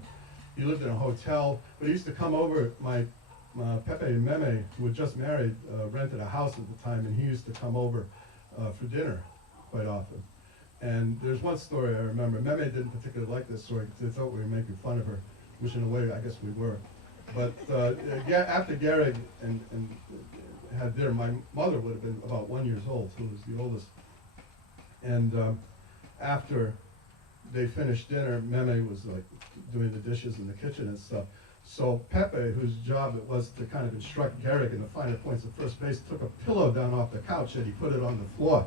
He lived in a hotel, but he used to come over. My Pepe and Meme, who had just married, rented a house at the time, and he used to come over for dinner quite often. And there's one story I remember. Meme didn't particularly like this story because they thought we were making fun of her, which in a way I guess we were. But after Gehrig and had dinner, my mother would have been about 1 year old, who was the oldest. And after they finished dinner, Meme was like doing the dishes in the kitchen and stuff. So Pepe, whose job it was to kind of instruct Gehrig in the finer points of first base, took a pillow down off the couch and he put it on the floor.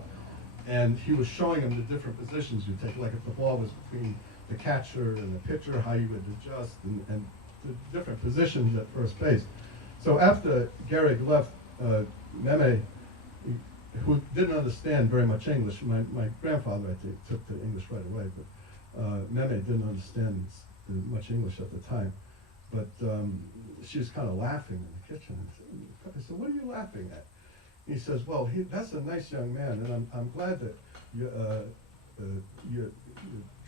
And he was showing him the different positions you take, like if the ball was between the catcher and the pitcher, how you would adjust, and the different positions at first base. So after Gehrig left, Meme, who didn't understand very much English, my grandfather, I think, took to English right away, but Meme didn't understand much English at the time. But she was kind of laughing in the kitchen. I said, what are you laughing at? He says, well, that's a nice young man, and I'm glad that you're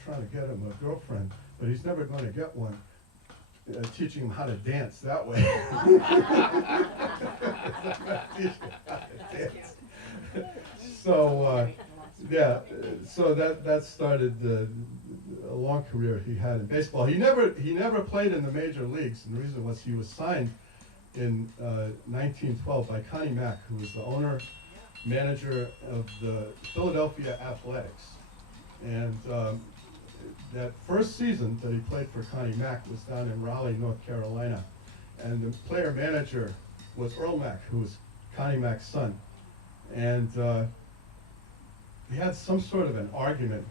trying to get him a girlfriend, but he's never going to get one teaching him how to dance that way. So, yeah, so that started a long career he had in baseball. He never played in the major leagues, and the reason was he was signed in 1912 by Connie Mack, who was the owner, manager of the Philadelphia Athletics. And that first season that he played for Connie Mack was down in Raleigh, North Carolina. And the player manager was Earl Mack, who was Connie Mack's son. And he had some sort of an argument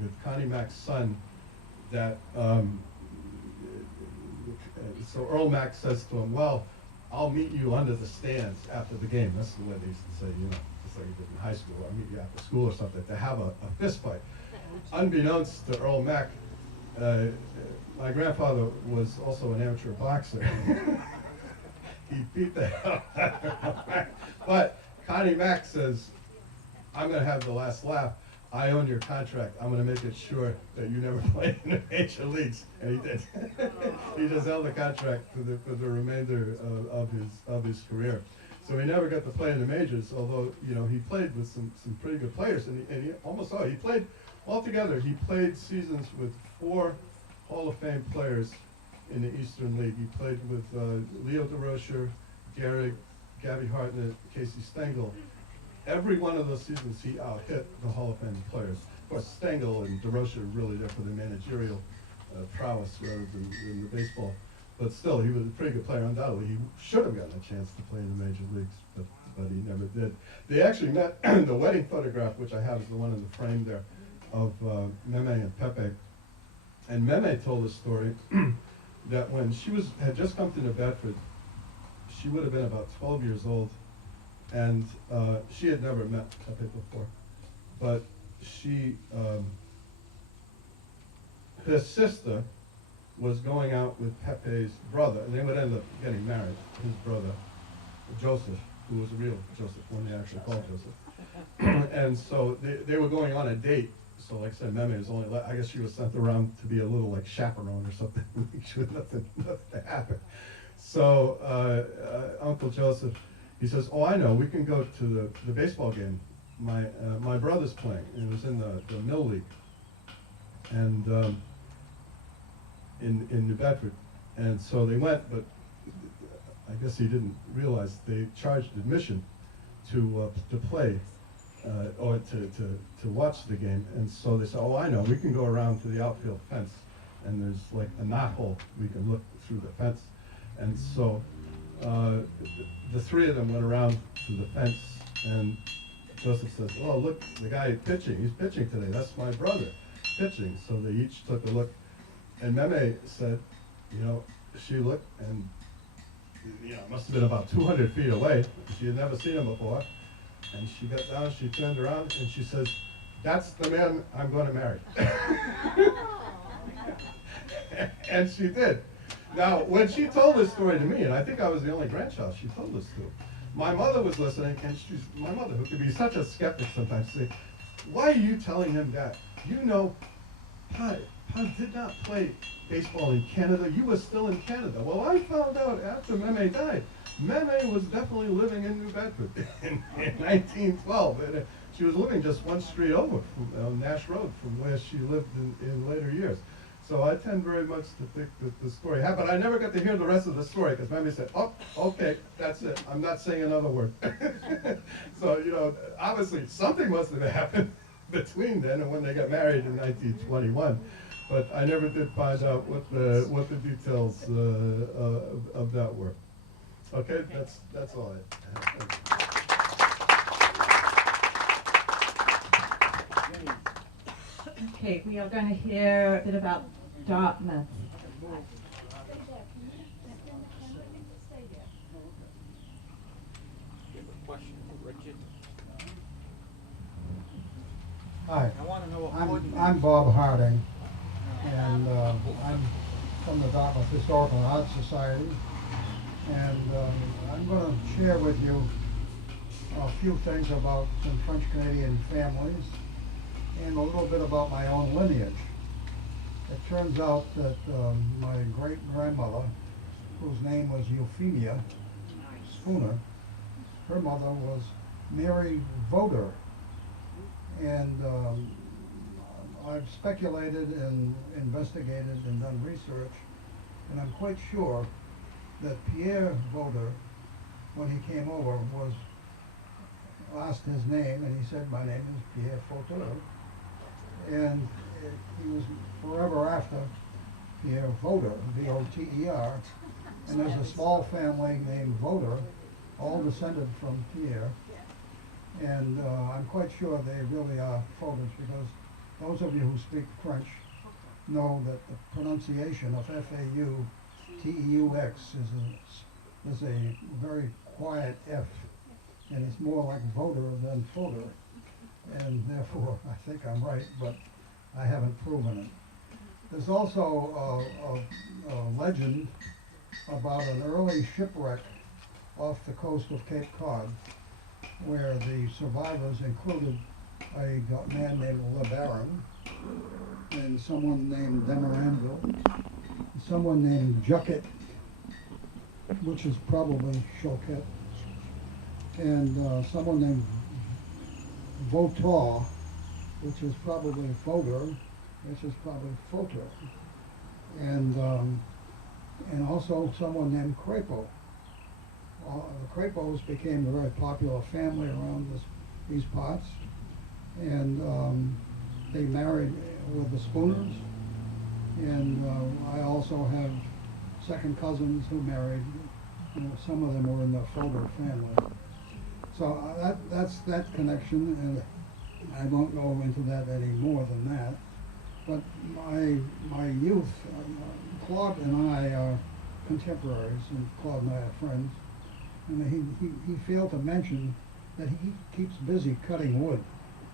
with Connie Mack's son that, so Earl Mack says to him, well, I'll meet you under the stands after the game. That's the way they used to say, you know, just like you did in high school. I'll meet you after school or something, to have a fist fight. Unbeknownst to Earl Mack, my grandfather was also an amateur boxer. He beat the hell out of Mack. But Connie Mack says, I'm going to have the last laugh. I own your contract. I'm gonna make it sure that you never play in the major leagues. And he did. He just held the contract for the remainder of his career. So he never got to play in the majors, although, you know, he played with some pretty good players, and he almost saw it. He played, altogether, he played seasons with 4 Hall of Fame players in the Eastern League. He played with Leo DeRocher, Gehrig, Gabby Hartnett, Casey Stengel. Every one of those seasons, he out-hit the Hall of Fame players. Of course, Stengel and DeRocher are really there for the managerial prowess rather than the baseball. But still, he was a pretty good player. Undoubtedly, he should have gotten a chance to play in the major leagues, but he never did. They actually met. The wedding photograph, which I have, is the one in the frame there, of Meme and Pepe. And Meme told a story that when she had just come to New Bedford, she would have been about 12 years old, and she had never met Pepe before. But her sister was going out with Pepe's brother, and they would end up getting married, his brother, Joseph, who was a real Joseph, one they actually called Joseph. And so they were going on a date. So like I said, Meme was only, I guess she was sent around to be a little like chaperone or something, make sure nothing to happen. So Uncle Joseph, he says, oh, I know, we can go to the baseball game. My brother's playing, and it was in the Mill League. And in New Bedford, and so they went, but I guess he didn't realize they charged admission to play or to watch the game, and so they said, oh, I know, we can go around to the outfield fence, and there's like a knothole, we can look through the fence, and so the 3 of them went around to the fence, and Joseph says, oh, look, the guy pitching, he's pitching today, that's my brother pitching, so they each took a look. And Meme said, you know, she looked, and you know, it must have been about 200 feet away. She had never seen him before. And she got down, she turned around, and she says, that's the man I'm going to marry. And she did. Now, when she told this story to me, and I think I was the only grandchild she told this to, my mother was listening, and my mother, who can be such a skeptic sometimes, say, why are you telling him that? You know, Pa did not play baseball in Canada. You were still in Canada. Well, I found out after Meme died. Meme was definitely living in New Bedford in 1912. And, she was living just one street over from Nash Road from where she lived in later years. So I tend very much to think that the story happened. I never got to hear the rest of the story because Meme said, oh, okay, that's it. I'm not saying another word. So, you know, obviously something must have happened between then and when they got married in 1921. But I never did find out what the details of that were. Okay, that's all I have. Okay, we are going to hear a bit about Dartmouth. Hi, I'm Bob Harding, and I'm from the Dartmouth Historical Art Society, and I'm going to share with you a few things about some French Canadian families and a little bit about my own lineage. It turns out that my great-grandmother, whose name was Euphemia Spooner, her mother was Mary Voder. And I've speculated and investigated and done research, and I'm quite sure that Pierre Voder, when he came over, was asked his name, and he said, my name is Pierre Voder. And he was forever after Pierre Voder, V-O-T-E-R. And there's a small family named Voder, all descended from Pierre. And I'm quite sure they really are Foders, because those of you who speak French know that the pronunciation of F-A-U-T-E-U-X is a very quiet F, and it's more like voter than Foder. And therefore, I think I'm right, but I haven't proven it. There's also a legend about an early shipwreck off the coast of Cape Cod, where the survivors included a man named LeBaron, and someone named Demerandville, someone named Jucket, which is probably Choquette, and someone named Votaw, which is probably Foder, which is probably Foter, and also someone named Crapo. The Crapos became a very popular family around these parts, and they married with the Spooners, and I also have second cousins who married. You know, some of them were in the Foder family. So that's that connection, and I won't go into that any more than that. But my youth, Claude and I are contemporaries, and Claude and I are friends. And he failed to mention that he keeps busy cutting wood.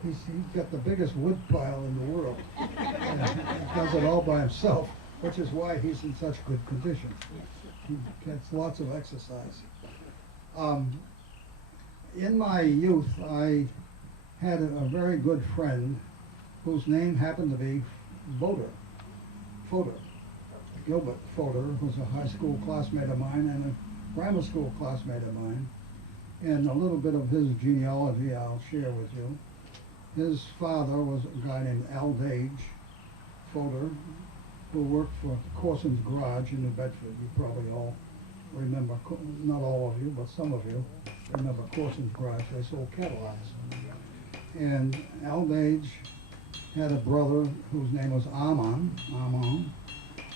He's got the biggest wood pile in the world. And he does it all by himself, which is why he's in such good condition. He gets lots of exercise. In my youth, I had a very good friend whose name happened to be Foder. Gilbert Foder was a high school classmate of mine and a grammar school classmate of mine. And a little bit of his genealogy I'll share with you. His father was a guy named Al Dage Foder, who worked for Corson's Garage in New Bedford. You probably all remember, not all of you, but some of you remember Corson's Garage. They sold Cadillacs. And Al Dage had a brother whose name was Amon,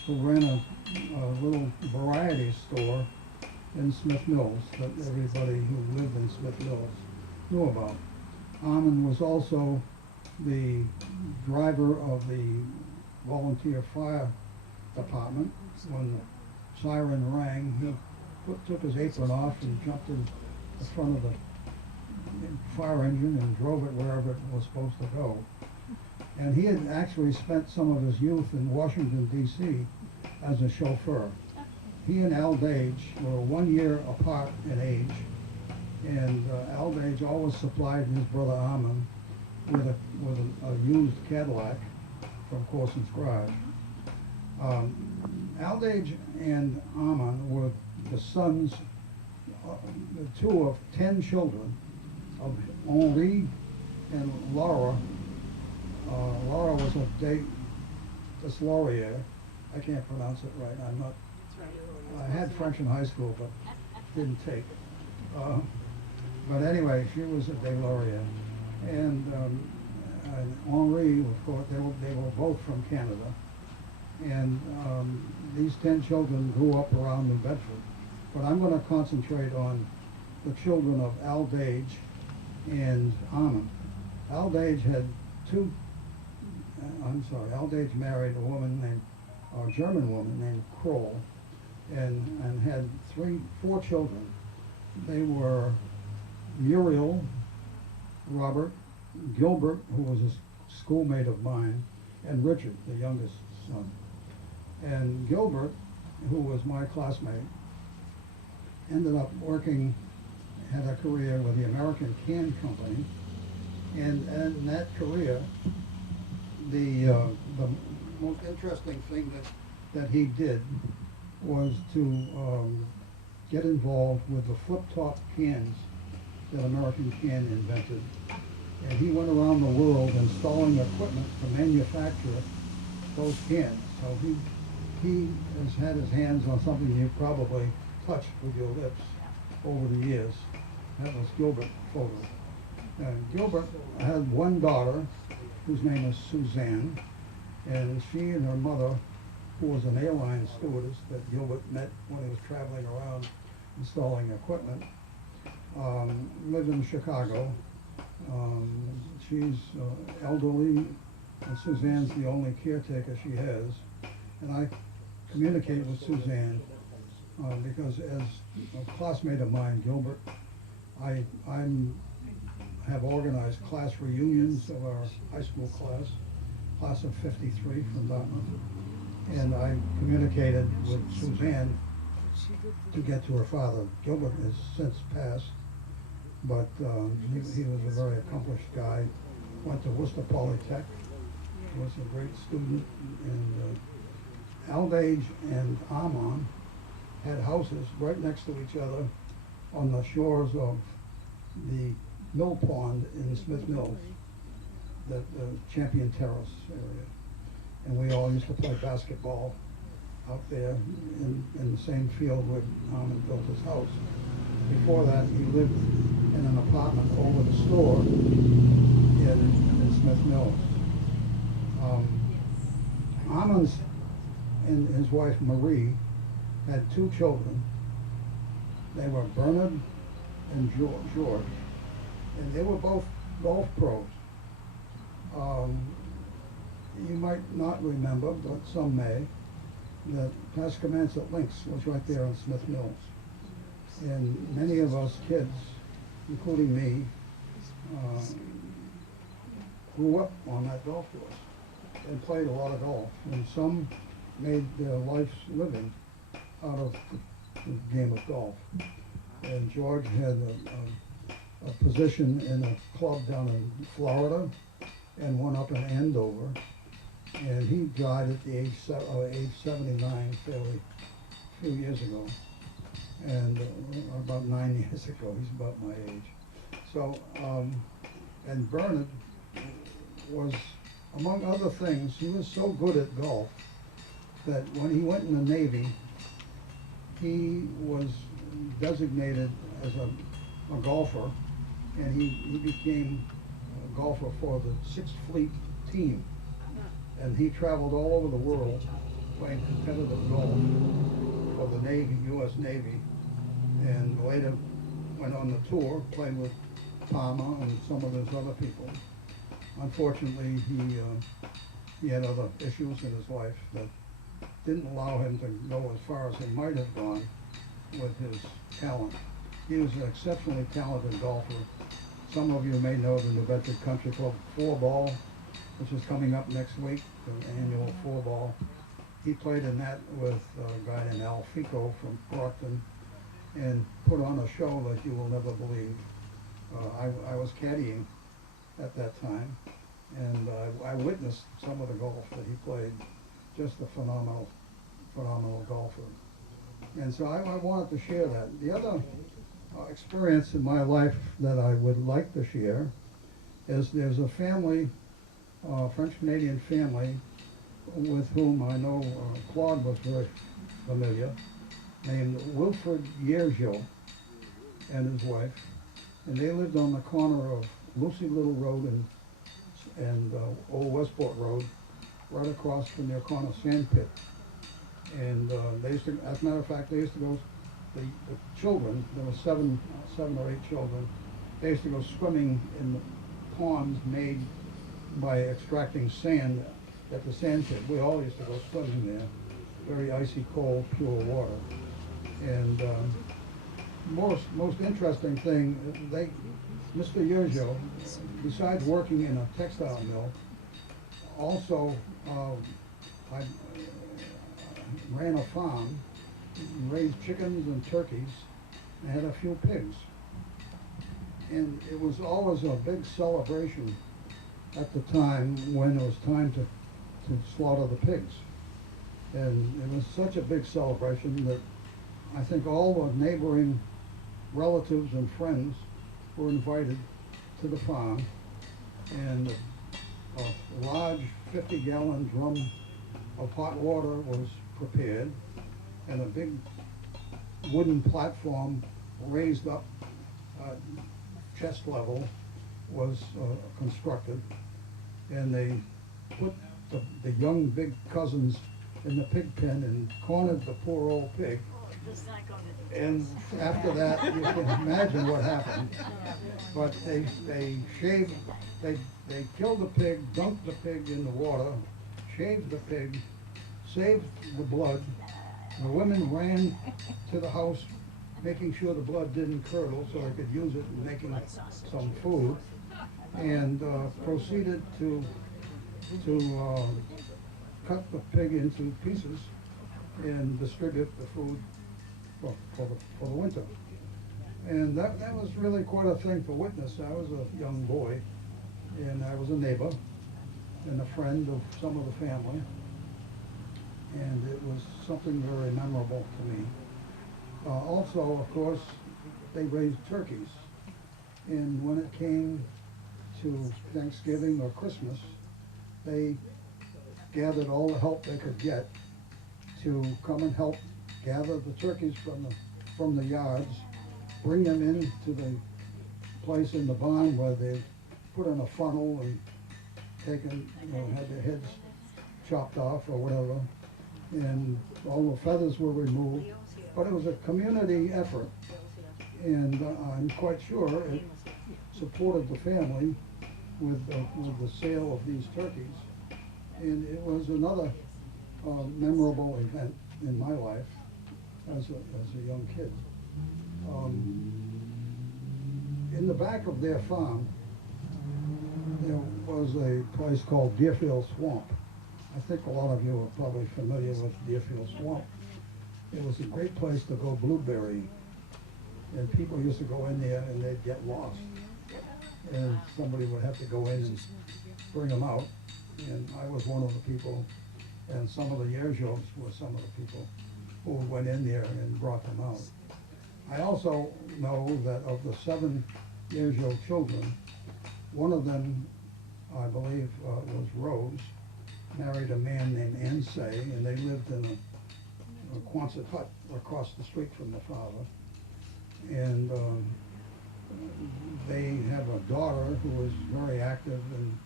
who ran a little variety store in Smith Mills that everybody who lived in Smith Mills knew about. Amon was also the driver of the volunteer fire department. When the siren rang, he took his apron off and jumped in the front of the fire engine and drove it wherever it was supposed to go. And he had actually spent some of his youth in Washington, D.C. as a chauffeur. He and Al Dage were 1 year apart in age, and Al Dage always supplied his brother Amon with a used Cadillac from Corson's Garage. Al Dage and Amon were the sons, the two of 10 children of Henri and Laura. Laura was a Deslauriers. I can't pronounce it right. I'm not. I had French in high school, but didn't take it. But anyway, she was a Deslauriers, and Henri, of course, they were both from Canada, and these 10 children grew up around New Bedford. But I'm going to concentrate on the children of Al Dage and Amon. Al Dage had Al Dage married a German woman named Kroll, and had 4 children. They were Muriel, Robert, Gilbert, who was a schoolmate of mine, and Richard, the youngest son. And Gilbert, who was my classmate, ended up had a career with the American Can Company, and in that career, the most interesting thing that he did was to get involved with the flip-top cans that American Can invented. And he went around the world installing equipment to manufacture those cans. So he has had his hands on something you probably touched with your lips over the years. That was Gilbert Foder. And Gilbert had one daughter whose name was Suzanne, and she and her mother, who was an airline stewardess that Gilbert met when he was traveling around installing equipment, lived in Chicago. She's elderly, and Suzanne's the only caretaker she has. And I communicate with Suzanne because as a classmate of mine, Gilbert, I have organized class reunions of our high school class of 53 from Dartmouth. And I communicated with Suzanne to get to her father. Gilbert has since passed, but he was a very accomplished guy went to Worcester Polytech, was a great student, and Aldage and Amon had houses right next to each other on the shores of the mill pond in Smith Mills, that Champion Terrace area. And we all used to play basketball out there in the same field where Amon built his house. Before that, he lived in an apartment over the store in Smith Mills. Amon's and his wife Marie had two children. They were Bernard and George, and they were both golf pros. You might not remember, but some may, that Pascomanset Links was right there on Smith Mills. And many of us kids, including me, grew up on that golf course and played a lot of golf. And some made their life's living out of the game of golf. And George had a position in a club down in Florida and one up in Andover. And he died at the age 79 fairly a few years ago. And about 9 years ago, he's about my age. So, and Bernard was, among other things, he was so good at golf that when he went in the Navy, he was designated as a golfer, and he became a golfer for the Sixth Fleet team. And he traveled all over the world playing competitive golf for the Navy, U.S. Navy, and later went on the tour, played with Palmer and some of his other people. Unfortunately, he had other issues in his life that didn't allow him to go as far as he might have gone with his talent. He was an exceptionally talented golfer. Some of you may know the New Bedford Country Club 4-ball, which is coming up next week, the annual 4-ball. He played in that with a guy named Al Fico from Brockton and put on a show that you will never believe. I was caddying at that time, and I witnessed some of the golf that he played. Just a phenomenal golfer. And so I wanted to share that. The other experience in my life that I would like to share is there's a family, French-Canadian family, with whom I know Claude was very familiar, named Wilfred Yergio and his wife. And they lived on the corner of Lucy Little Road and Old Westport Road, right across from their corner sand pit. And they used to, as a matter of fact, they used to go, the children, there were seven or eight children, they used to go swimming in the ponds made by extracting sand at the sand pit. We all used to go swimming there. Very icy cold, pure water. And most interesting thing, Mr. Yergio, besides working in a textile mill, also I ran a farm, raised chickens and turkeys, and had a few pigs. And it was always a big celebration at the time when it was time to slaughter the pigs. And it was such a big celebration that I think all the neighboring relatives and friends were invited to the farm, and a large 50-gallon drum of hot water was prepared, and a big wooden platform raised up chest level was constructed, and they put the young big cousins in the pig pen and cornered the poor old pig. And after that, you can imagine what happened. But they shaved, they killed the pig, dunked the pig in the water, shaved the pig, saved the blood. The women ran to the house, making sure the blood didn't curdle so they could use it in making some food, and proceeded to cut the pig into pieces and distribute the food for the winter. And that was really quite a thing to witness. I was a young boy, and I was a neighbor and a friend of some of the family, and it was something very memorable to me. Also, of course, they raised turkeys, and when it came to Thanksgiving or Christmas, they gathered all the help they could get to come and help gather the turkeys from the yards, bring them into the place in the barn where they put in a funnel and taken, had their heads chopped off or whatever, and all the feathers were removed. But it was a community effort, and I'm quite sure it supported the family with the sale of these turkeys. And it was another memorable event in my life as a young kid. In the back of their farm, there was a place called Deerfield Swamp. I think a lot of you are probably familiar with Deerfield Swamp. It was a great place to go blueberrying, and people used to go in there and they'd get lost, and somebody would have to go in and bring them out, and I was one of the people, and some of the Yerzhos were some of the people who went in there and brought them out. I also know that of the 7 Yerzho children, one of them, I believe, was Rose, married a man named Ansay, and they lived in a Quonset hut across the street from the father. And they have a daughter who is very active in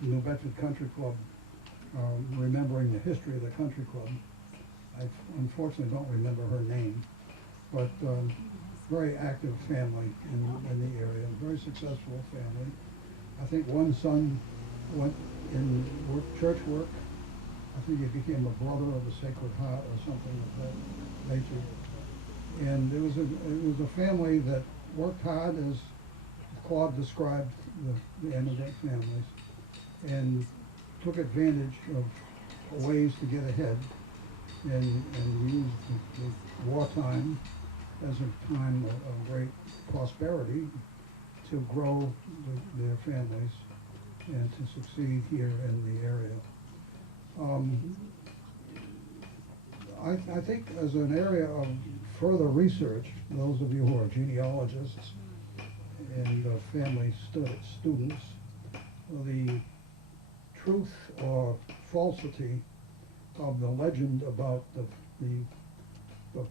the New Bedford Country Club, remembering the history of the country club. I unfortunately don't remember her name, but very active family in the area, very successful family. I think one son went in church work. I think he became a brother of the Sacred Heart or something of that nature. And it was a family that worked hard, as Claude described the immigrant families, and took advantage of ways to get ahead, and used the wartime as a time of great prosperity to grow their families and to succeed here in the area. I think as an area of further research, those of you who are genealogists and family students, the truth or falsity of the legend about the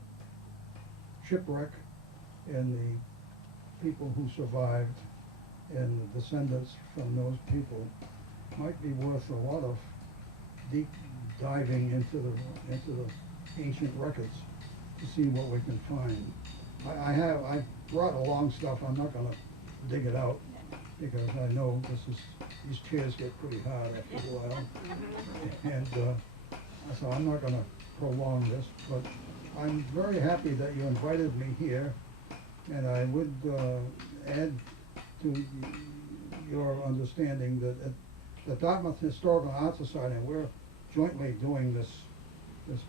shipwreck and the people who survived and the descendants from those people might be worth a lot of deep diving into the ancient records to see what we can find. I brought along stuff. I'm not going to dig it out because I know these chairs get pretty hard after a while, and so I'm not going to prolong this. But I'm very happy that you invited me here, and I would add to your understanding that at the Dartmouth Historical Art Society, and we're jointly doing this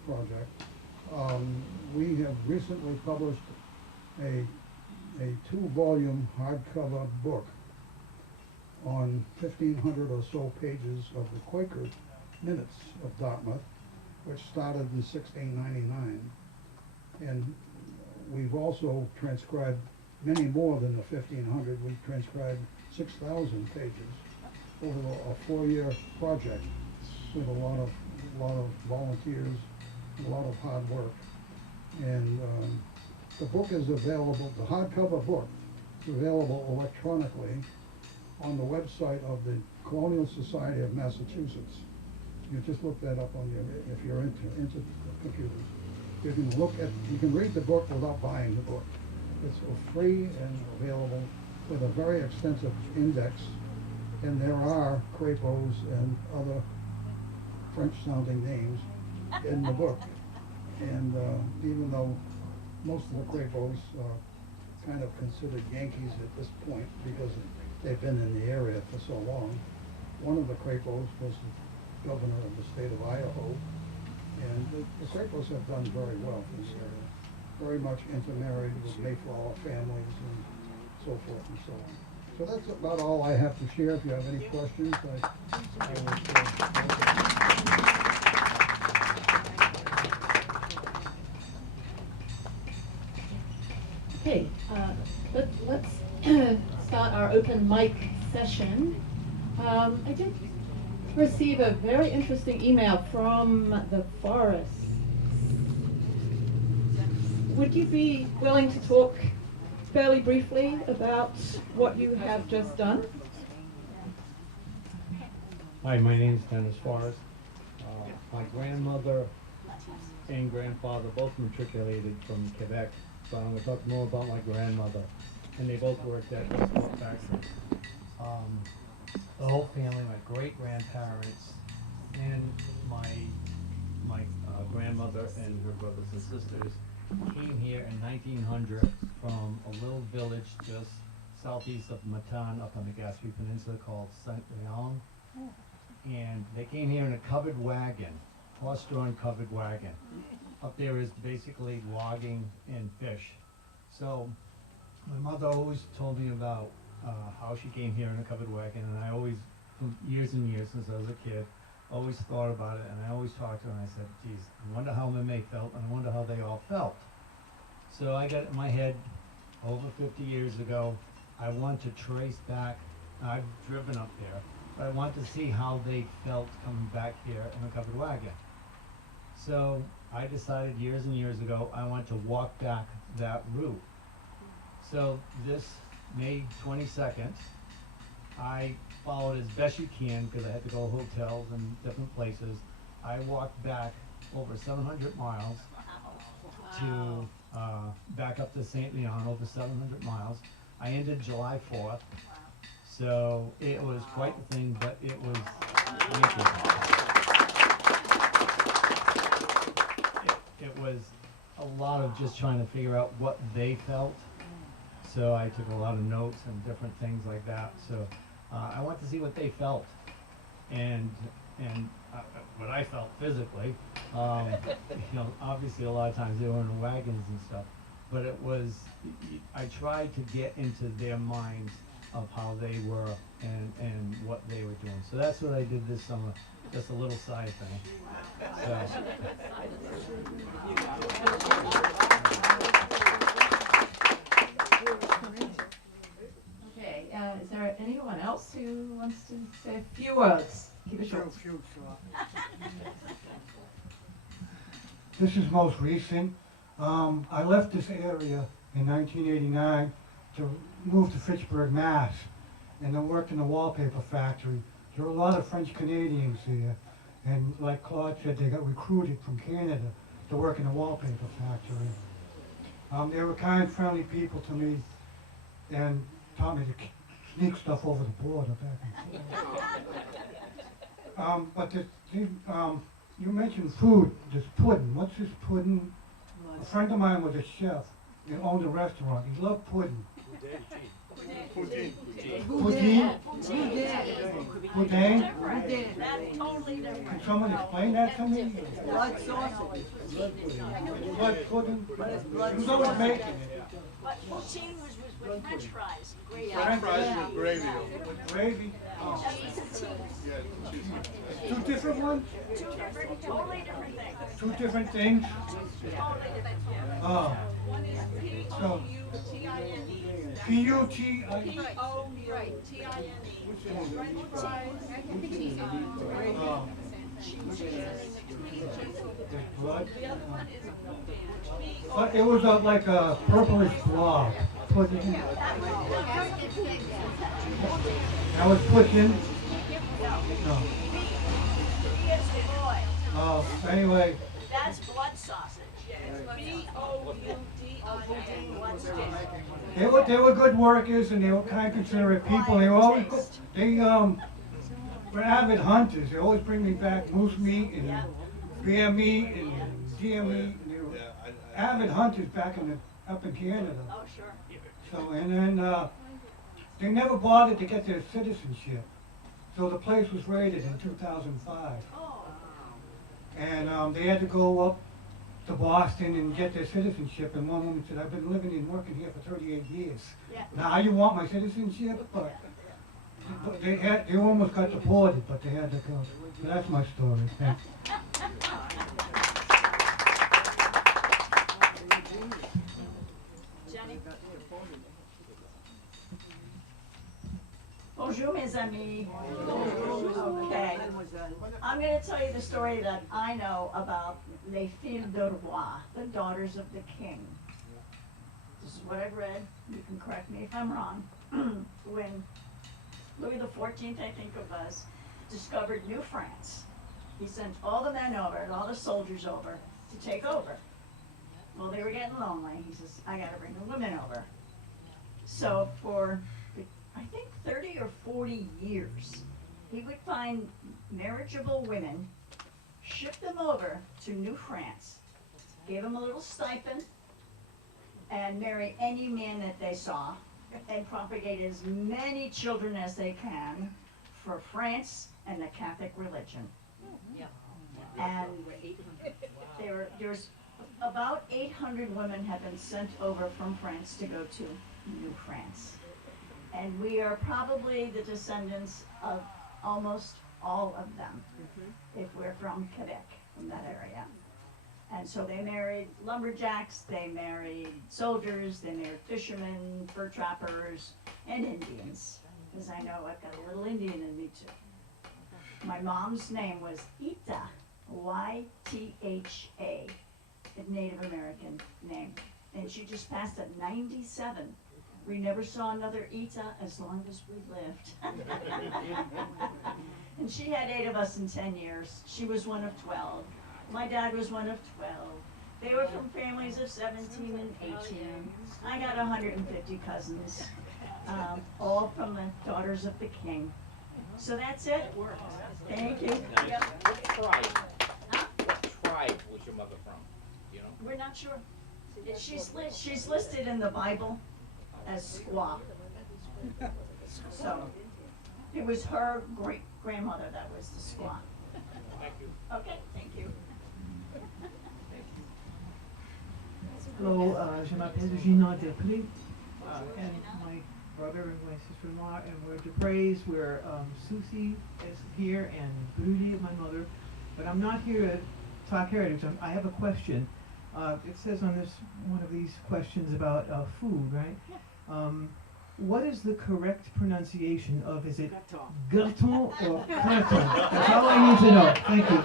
project. We have recently published a 2-volume hardcover book on 1,500 or so pages of the Quaker minutes of Dartmouth, which started in 1699. And we've also transcribed many more than the 1,500. We've transcribed 6,000 pages over a 4-year project with a lot of volunteers, a lot of hard work. And the book is available, the hardcover book is available electronically on the website of the Colonial Society of Massachusetts. You just look that up on if you're into computers. You can read the book without buying the book. It's free and available with a very extensive index, and there are Crapos and other French-sounding names in the book. And even though most of the Crapos are kind of considered Yankees at this point because they've been in the area for so long, one of the Crapos was the governor of the state of Idaho, and the Crapos have done very well in this area, very much intermarried with Mayflower families and so forth and so on. So So that's about all I have to share. If you have any questions, I will, Okay, let's start our open mic session. I did receive a very interesting email from the forest. Would you be willing to talk fairly briefly about what you have just done? Hi, my name is Dennis Forrest. My grandmother and grandfather both matriculated from Quebec, so I'm going to talk more about my grandmother. And they both worked at Westport Factory. The whole family, my great-grandparents, and my grandmother and her brothers and sisters came here in 1900 from a little village just southeast of Matan up on the Gaspé Peninsula called Saint-Léon. And they came here in a covered wagon, horse-drawn covered wagon. Up there is basically logging and fish. So my mother always told me about how she came here in a covered wagon, and I always, for years and years since I was a kid, always thought about it, and I always talked to her, and I said, geez, I wonder how Meme felt, and I wonder how they all felt. So I got it in my head, over 50 years ago, I want to trace back, I've driven up there, but I want to see how they felt coming back here in a covered wagon. So I decided years and years ago, I want to walk back that route. So this May 22nd, I followed as best you can, because I had to go to hotels and different places. I walked back over 700 miles to back up to St. Leon, over 700 miles. I ended July 4th, so it was quite the thing, but it was it was a lot of just trying to figure out what they felt. So I took a lot of notes and different things like that. So I want to see what they felt, and what I felt physically. You know, obviously a lot of times they were in wagons and stuff, but it was, I tried to get into their minds of how they were and what they were doing. So that's what I did this summer, just a little side thing. So. Okay, is there anyone else who wants to say a few words? Keep it short. This is most recent. I left this area in 1989 to move to Fitchburg, Mass, and then worked in the wallpaper factory. There were a lot of French Canadians here, and like Claude said, they got recruited from Canada to work in the wallpaper factory. They were kind, friendly people to me, and taught me to sneak stuff over the border back and forth. But you mentioned food, this pudding. What's this pudding? A friend of mine was a chef. He owned a restaurant. He loved pudding. Pudding? Pudding? That's totally different. Can someone explain that to me? Blood sausage. Blood pudding? Who's always making it? But poutine was with French fries and gravy. French fries with gravy. With gravy? Oh. That's poutine. Yeah, cheese. Two different ones? Two different, totally different things. Two different things? Totally different. Oh. One is So, P-O-U-T-I-N-E. P-U-T-I... P-O-U-T-I-N-E. French fries. Oh. Blood? The other one is a But it was like a purplish blob. Pudding. That was pudding? No. He is the boy. Oh, anyway, That's blood sausage. B-O-U-D-I-N-E. they were good workers and they were kind, considerate people. They were always, they were avid hunters. They always bring me back moose meat and bear meat and deer meat. And they were avid hunters back up in Canada. Oh, sure. So, and then they never bothered to get their citizenship. So the place was raided in 2005. Oh. And they had to go up to Boston and get their citizenship, and one woman said, I've been living and working here for 38 years. Yeah. Now you want my citizenship? But they almost got deported, but they had to come. So that's my story. Thanks. Jenny? Bonjour, mes amis. Okay. I'm going to tell you the story that I know about Les Filles de Roi, the daughters of the king. This is what I've read. You can correct me if I'm wrong. When Louis XIV, I think it was, discovered New France, he sent all the men over, all the soldiers over, to take over. Well, they were getting lonely. He says, I got to bring the women over. So for, I think, 30 or 40 years, he would find marriageable women, ship them over to New France, gave them a little stipend, and marry any man that they saw, and propagate as many children as they can for France and the Catholic religion. And there's about 800 women have been sent over from France to go to New France. And we are probably the descendants of almost all of them, if we're from Quebec, from that area. And so they married lumberjacks, they married soldiers, they married fishermen, fur trappers, and Indians. Because I know I've got a little Indian in me too. My mom's name was Ita, Y-T-H-A, a Native American name. And she just passed at 97. We never saw another Ita as long as we lived. And she had 8 of us in 10 years. She was one of 12. My dad was one of 12. They were from families of 17 and 18. I got 150 cousins, all from the daughters of the king. So that's it. Thank you. What tribe? What tribe was your mother from? You know? We're not sure. She's listed in the Bible as Squaw. So it was her great-grandmother that was the Squaw. Thank you. Okay, thank you. Hello, je m'appelle Gina Després, and my brother and my sister-in-law, and we're Després, where Susie is here, and Rudy, my mother. But I'm not here to talk heritage. I have a question. It says on this one of these questions about food, right? What is the correct pronunciation of, is it gratin or gratin? That's all I need to know. Thank you.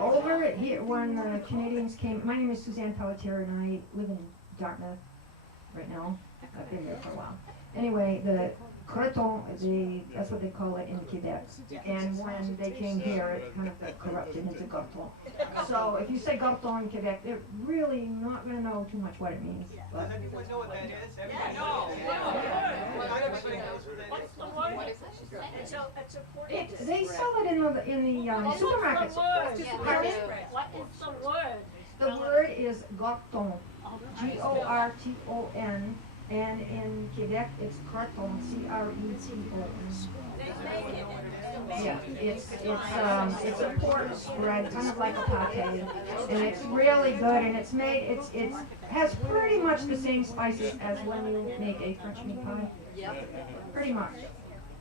Over here, when the Canadians came, my name is Suzanne Pelletier and I live in Dartmouth right now. I've been there for a while. Anyway, the creton, that's what they call it in Quebec. And when they came here, it kind of got corrupted into garton. So if you say garton in Quebec, they're really not going to know too much what it means. Does everyone know what that is? Everybody knows. What's the word? It's a portage. They sell it in the supermarkets. Pardon? What is the word? The word is garton, G-O-R-T-O-N, and in Quebec it's creton, C-R-E-T-O-N. Yeah, it's a pork spread, kind of like a pate, and it's really good, and it's made, it has pretty much the same spices as when you make a French meat pie. Pretty much.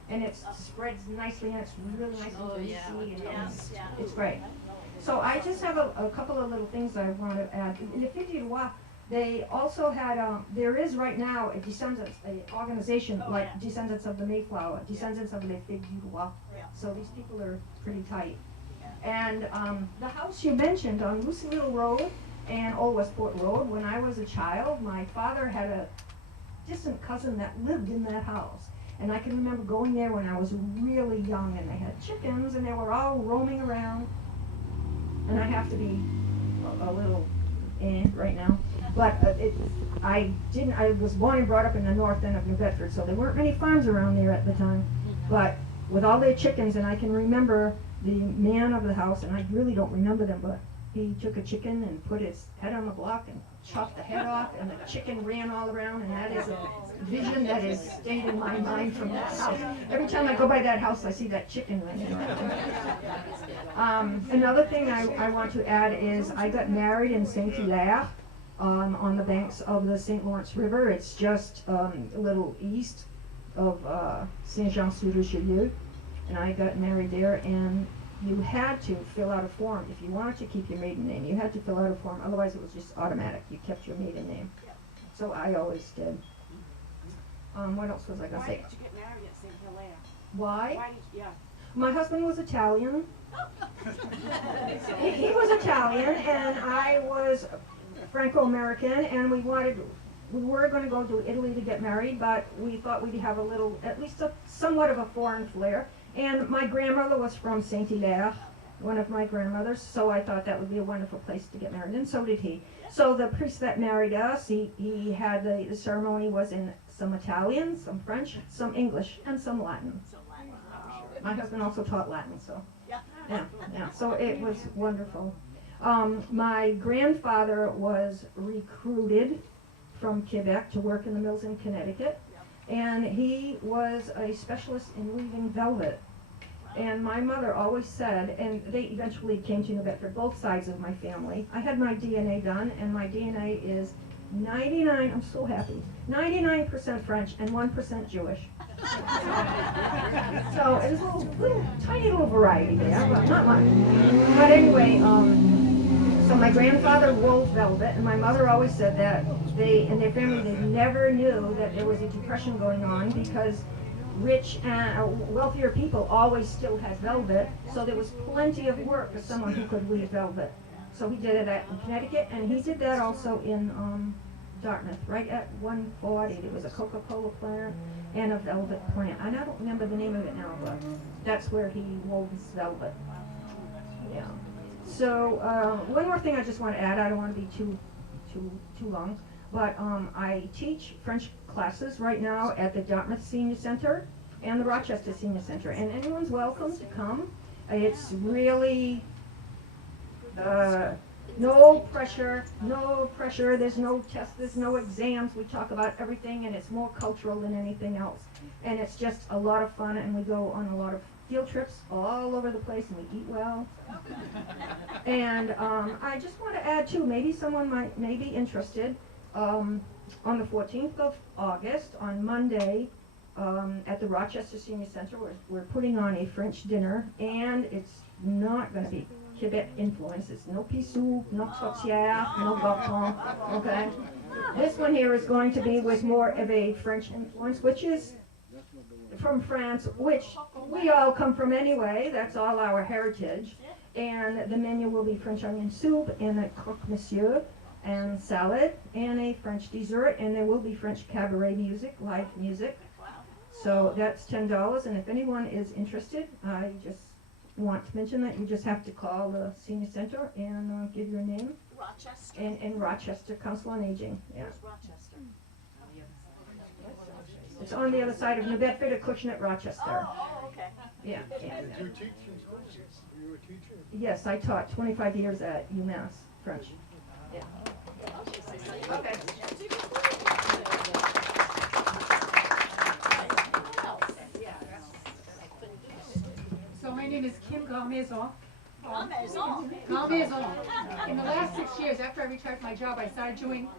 And it spreads nicely, and it's really nice and greasy, and it's great. So I just have a couple of little things I want to add. In the Filles du Roi, they also had, there is right now a descendants, an organization like Descendants of the Mayflower, Descendants of Les Filles du Roi. So these people are pretty tight. And the house you mentioned on Luceville Road and Old Westport Road, when I was a child, my father had a distant cousin that lived in that house. And I can remember going there when I was really young, and they had chickens, and they were all roaming around. And I have to be a little right now. But I was born and brought up in the north end of New Bedford, so there weren't many farms around there at the time. But with all their chickens, and I can remember the man of the house, and I really don't remember them, but he took a chicken and put its head on the block and chopped the head off, and the chicken ran all around, and that is a vision that has stayed in my mind from that house. Every time I go by that house, I see that chicken running around. Another thing I want to add is I got married in Saint-Hilaire, on the banks of the St. Lawrence River. It's just a little east of Saint-Jean-sur-Richelieu, and I got married there, and you had to fill out a form. If you wanted to keep your maiden name, you had to fill out a form, otherwise it was just automatic. You kept your maiden name. So I always did. What else was I going to say? Why did you get married at St. Hilaire? Why? Why did you, yeah. My husband was Italian. He was Italian, and I was Franco-American, and we were going to go to Italy to get married, but we thought we'd have a little, at least somewhat of a foreign flair. And my grandmother was from Saint-Hilaire, one of my grandmothers, so I thought that would be a wonderful place to get married, and so did he. So the priest that married us, he had the ceremony was in some Italian, some French, some English, and some Latin. My husband also taught Latin, so yeah. So it was wonderful. My grandfather was recruited from Quebec to work in the mills in Connecticut, and he was a specialist in weaving velvet. And my mother always said, and they eventually came to New Bedford, both sides of my family. I had my DNA done, and my DNA is 99, I'm so happy, 99% French and 1% Jewish. So it is a little tiny little variety there, but not much. But anyway, so my grandfather wove velvet, and my mother always said that in their family, they never knew that there was a depression going on because rich and wealthier people always still had velvet, so there was plenty of work for someone who could weave velvet. So he did it in Connecticut, and he did that also in Dartmouth, right at 140. There was a Coca-Cola plant and a velvet plant. And I don't remember the name of it now, but that's where he wove his velvet. Yeah. So one more thing I just want to add. I don't want to be too long, but I teach French classes right now at the Dartmouth Senior Center and the Rochester Senior Center, and anyone's welcome to come. It's really no pressure, there's no tests, there's no exams. We talk about everything, and it's more cultural than anything else. And it's just a lot of fun, and we go on a lot of field trips all over the place, and we eat well. And I just want to add too, maybe someone may be interested, on the 14th of August, on Monday, at the Rochester Senior Center, we're putting on a French dinner, and it's not going to be Quebec influence. It's no pissou, no tourtière, no garçon, okay? This one here is going to be with more of a French influence, which is from France, which we all come from anyway. That's all our heritage. And the menu will be French onion soup and a croque monsieur and salad and a French dessert, and there will be French cabaret music, live music. So that's $10, and if anyone is interested, I just want to mention that you just have to call the senior center and give your name. Rochester. In Rochester, Council on Aging. Yeah. Where's Rochester? It's on the other side of New Bedford, at Cushnet, Rochester. Oh, okay. Yeah. Did you teach in school? Were you a teacher? Yes, I taught 25 years at UMass French. Yeah. Okay. So my name is Kim Garmaison. Garmaison. In the last 6 years, after I retired from my job, I started doing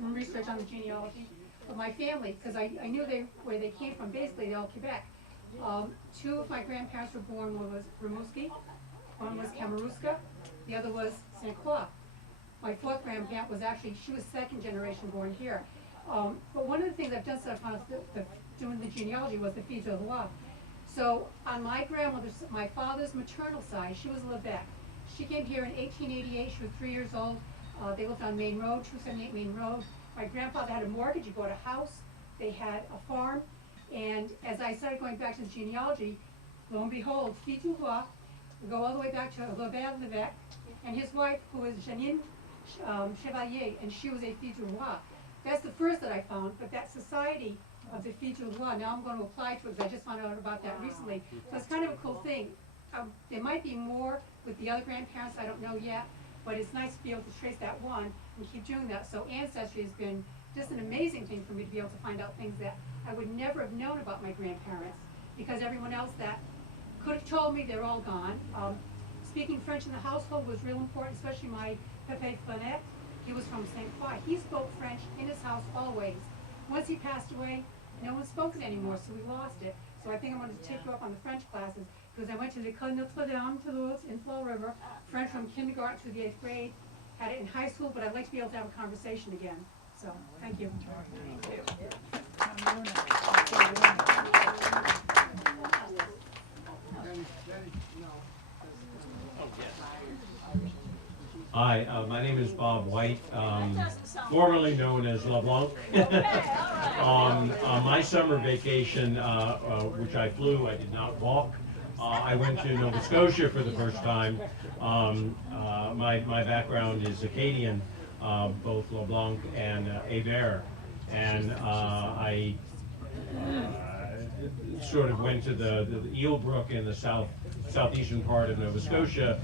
some research on the genealogy of my family, because I knew where they came from. Basically, they're all Quebec. Two of my grandparents were born. One was Rimouski, one was Kamoruska, the other was St. Croix. My fourth grandparent was actually, she was second generation born here. But one of the things I've done so far doing the genealogy was the Filles de Roi. So on my grandmother's, my father's maternal side, she was Lebec. She came here in 1888. She was 3 years old. They lived on Main Road, 278 Main Road. My grandfather had a mortgage. He bought a house. They had a farm. And as I started going back to the genealogy, lo and behold, Filles du Roi, we go all the way back to Robert Levesque, and his wife, who was Janine Chevalier, and she was a Filles du Roi. That's the first that I found, but that society of the Filles du Roi, now I'm going to apply to it because I just found out about that recently. So it's kind of a cool thing. There might be more with the other grandparents, I don't know yet, but it's nice to be able to trace that one and keep doing that. So Ancestry has been just an amazing thing for me to be able to find out things that I would never have known about my grandparents, because everyone else that could have told me, they're all gone. Speaking French in the household was real important, especially my Pepe Flanet. He was from St. Croix. He spoke French in his house always. Once he passed away, no one spoke it anymore, so we lost it. So I think I'm going to take you up on the French classes, because I went to l'École Notre-Dame, Toulouse, in Fall River, French from kindergarten through the 8th grade. Had it in high school, but I'd like to be able to have a conversation again. So, thank you. Hi, my name is Bob White, formerly known as LeBlanc. On my summer vacation, which I flew, I did not walk. I went to Nova Scotia for the first time. My background is Acadian, both LeBlanc and Hébert, and I sort of went to the Eel Brook in the southeastern part of Nova Scotia,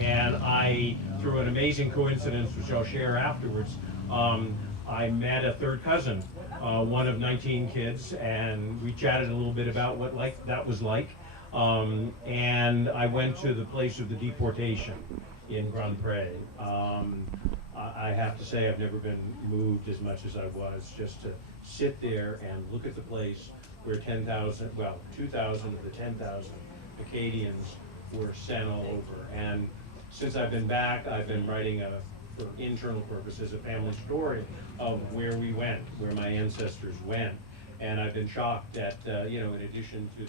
and I, through an amazing coincidence, which I'll share afterwards, I met a third cousin, one of 19 kids, and we chatted a little bit about what that was like. And I went to the place of the deportation in Grand Pré. I have to say I've never been moved as much as I was just to sit there and look at the place where 2,000 of the 10,000 Acadians were sent all over. And since I've been back, I've been writing for internal purposes, a family story of where we went, where my ancestors went. And I've been shocked that, in addition to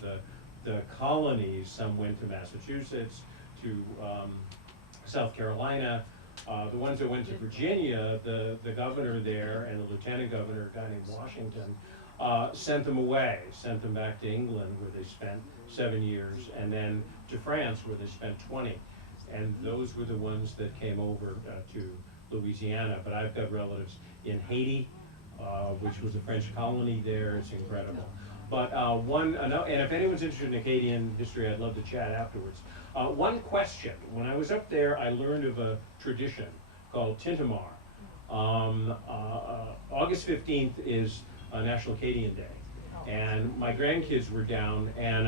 the colonies, some went to Massachusetts, to South Carolina. The ones that went to Virginia, the governor there and the lieutenant governor, a guy named Washington, sent them away, sent them back to England, where they spent 7 years, and then to France, where they spent 20. And those were the ones that came over to Louisiana. But I've got relatives in Haiti, which was a French colony there. It's incredible. But and if anyone's interested in Acadian history, I'd love to chat afterwards. One question: when I was up there, I learned of a tradition called Tintamarre. August 15th is National Acadian Day, and my grandkids were down, and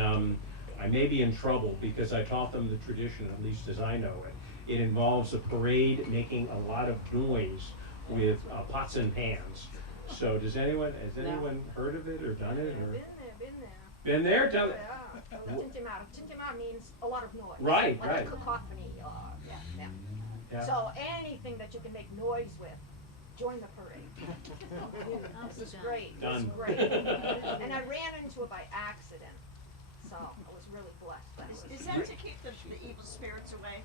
I may be in trouble because I taught them the tradition, at least as I know it. It involves a parade making a lot of noise with pots and pans. So has anyone heard of it or done it? Or? Been there, done it. Tintamarre. Tintamarre means a lot of noise. Right, like right. A cacophony. Yeah. So anything that you can make noise with, join the parade. This is great. Done. This is great. And I ran into it by accident, so I was really blessed. Is that to keep the evil spirits away?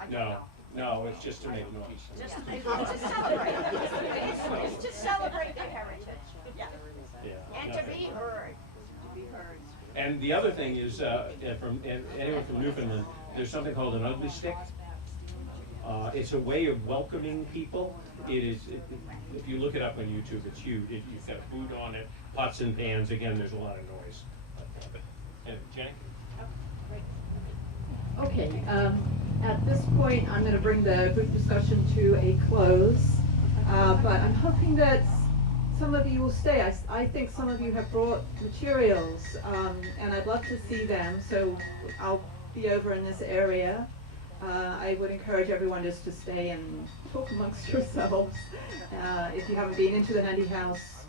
I don't know. No, it's just to make noise. Just to celebrate. It's to celebrate their heritage. Yeah. And to be heard. And the other thing is, anyone from Newfoundland, there's something called an ugly stick. It's a way of welcoming people. If you look it up on YouTube, it's huge. You've got food on it, pots and pans. Again, there's a lot of noise. Jenny? Okay, at this point, I'm going to bring the group discussion to a close, but I'm hoping that some of you will stay. I think some of you have brought materials, and I'd love to see them, so I'll be over in this area. I would encourage everyone just to stay and talk amongst yourselves. If you haven't been into the Handy House,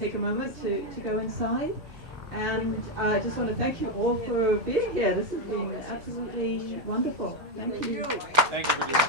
take a moment to go inside. And I just want to thank you all for being here. This has been absolutely wonderful. Thank you. Thank you for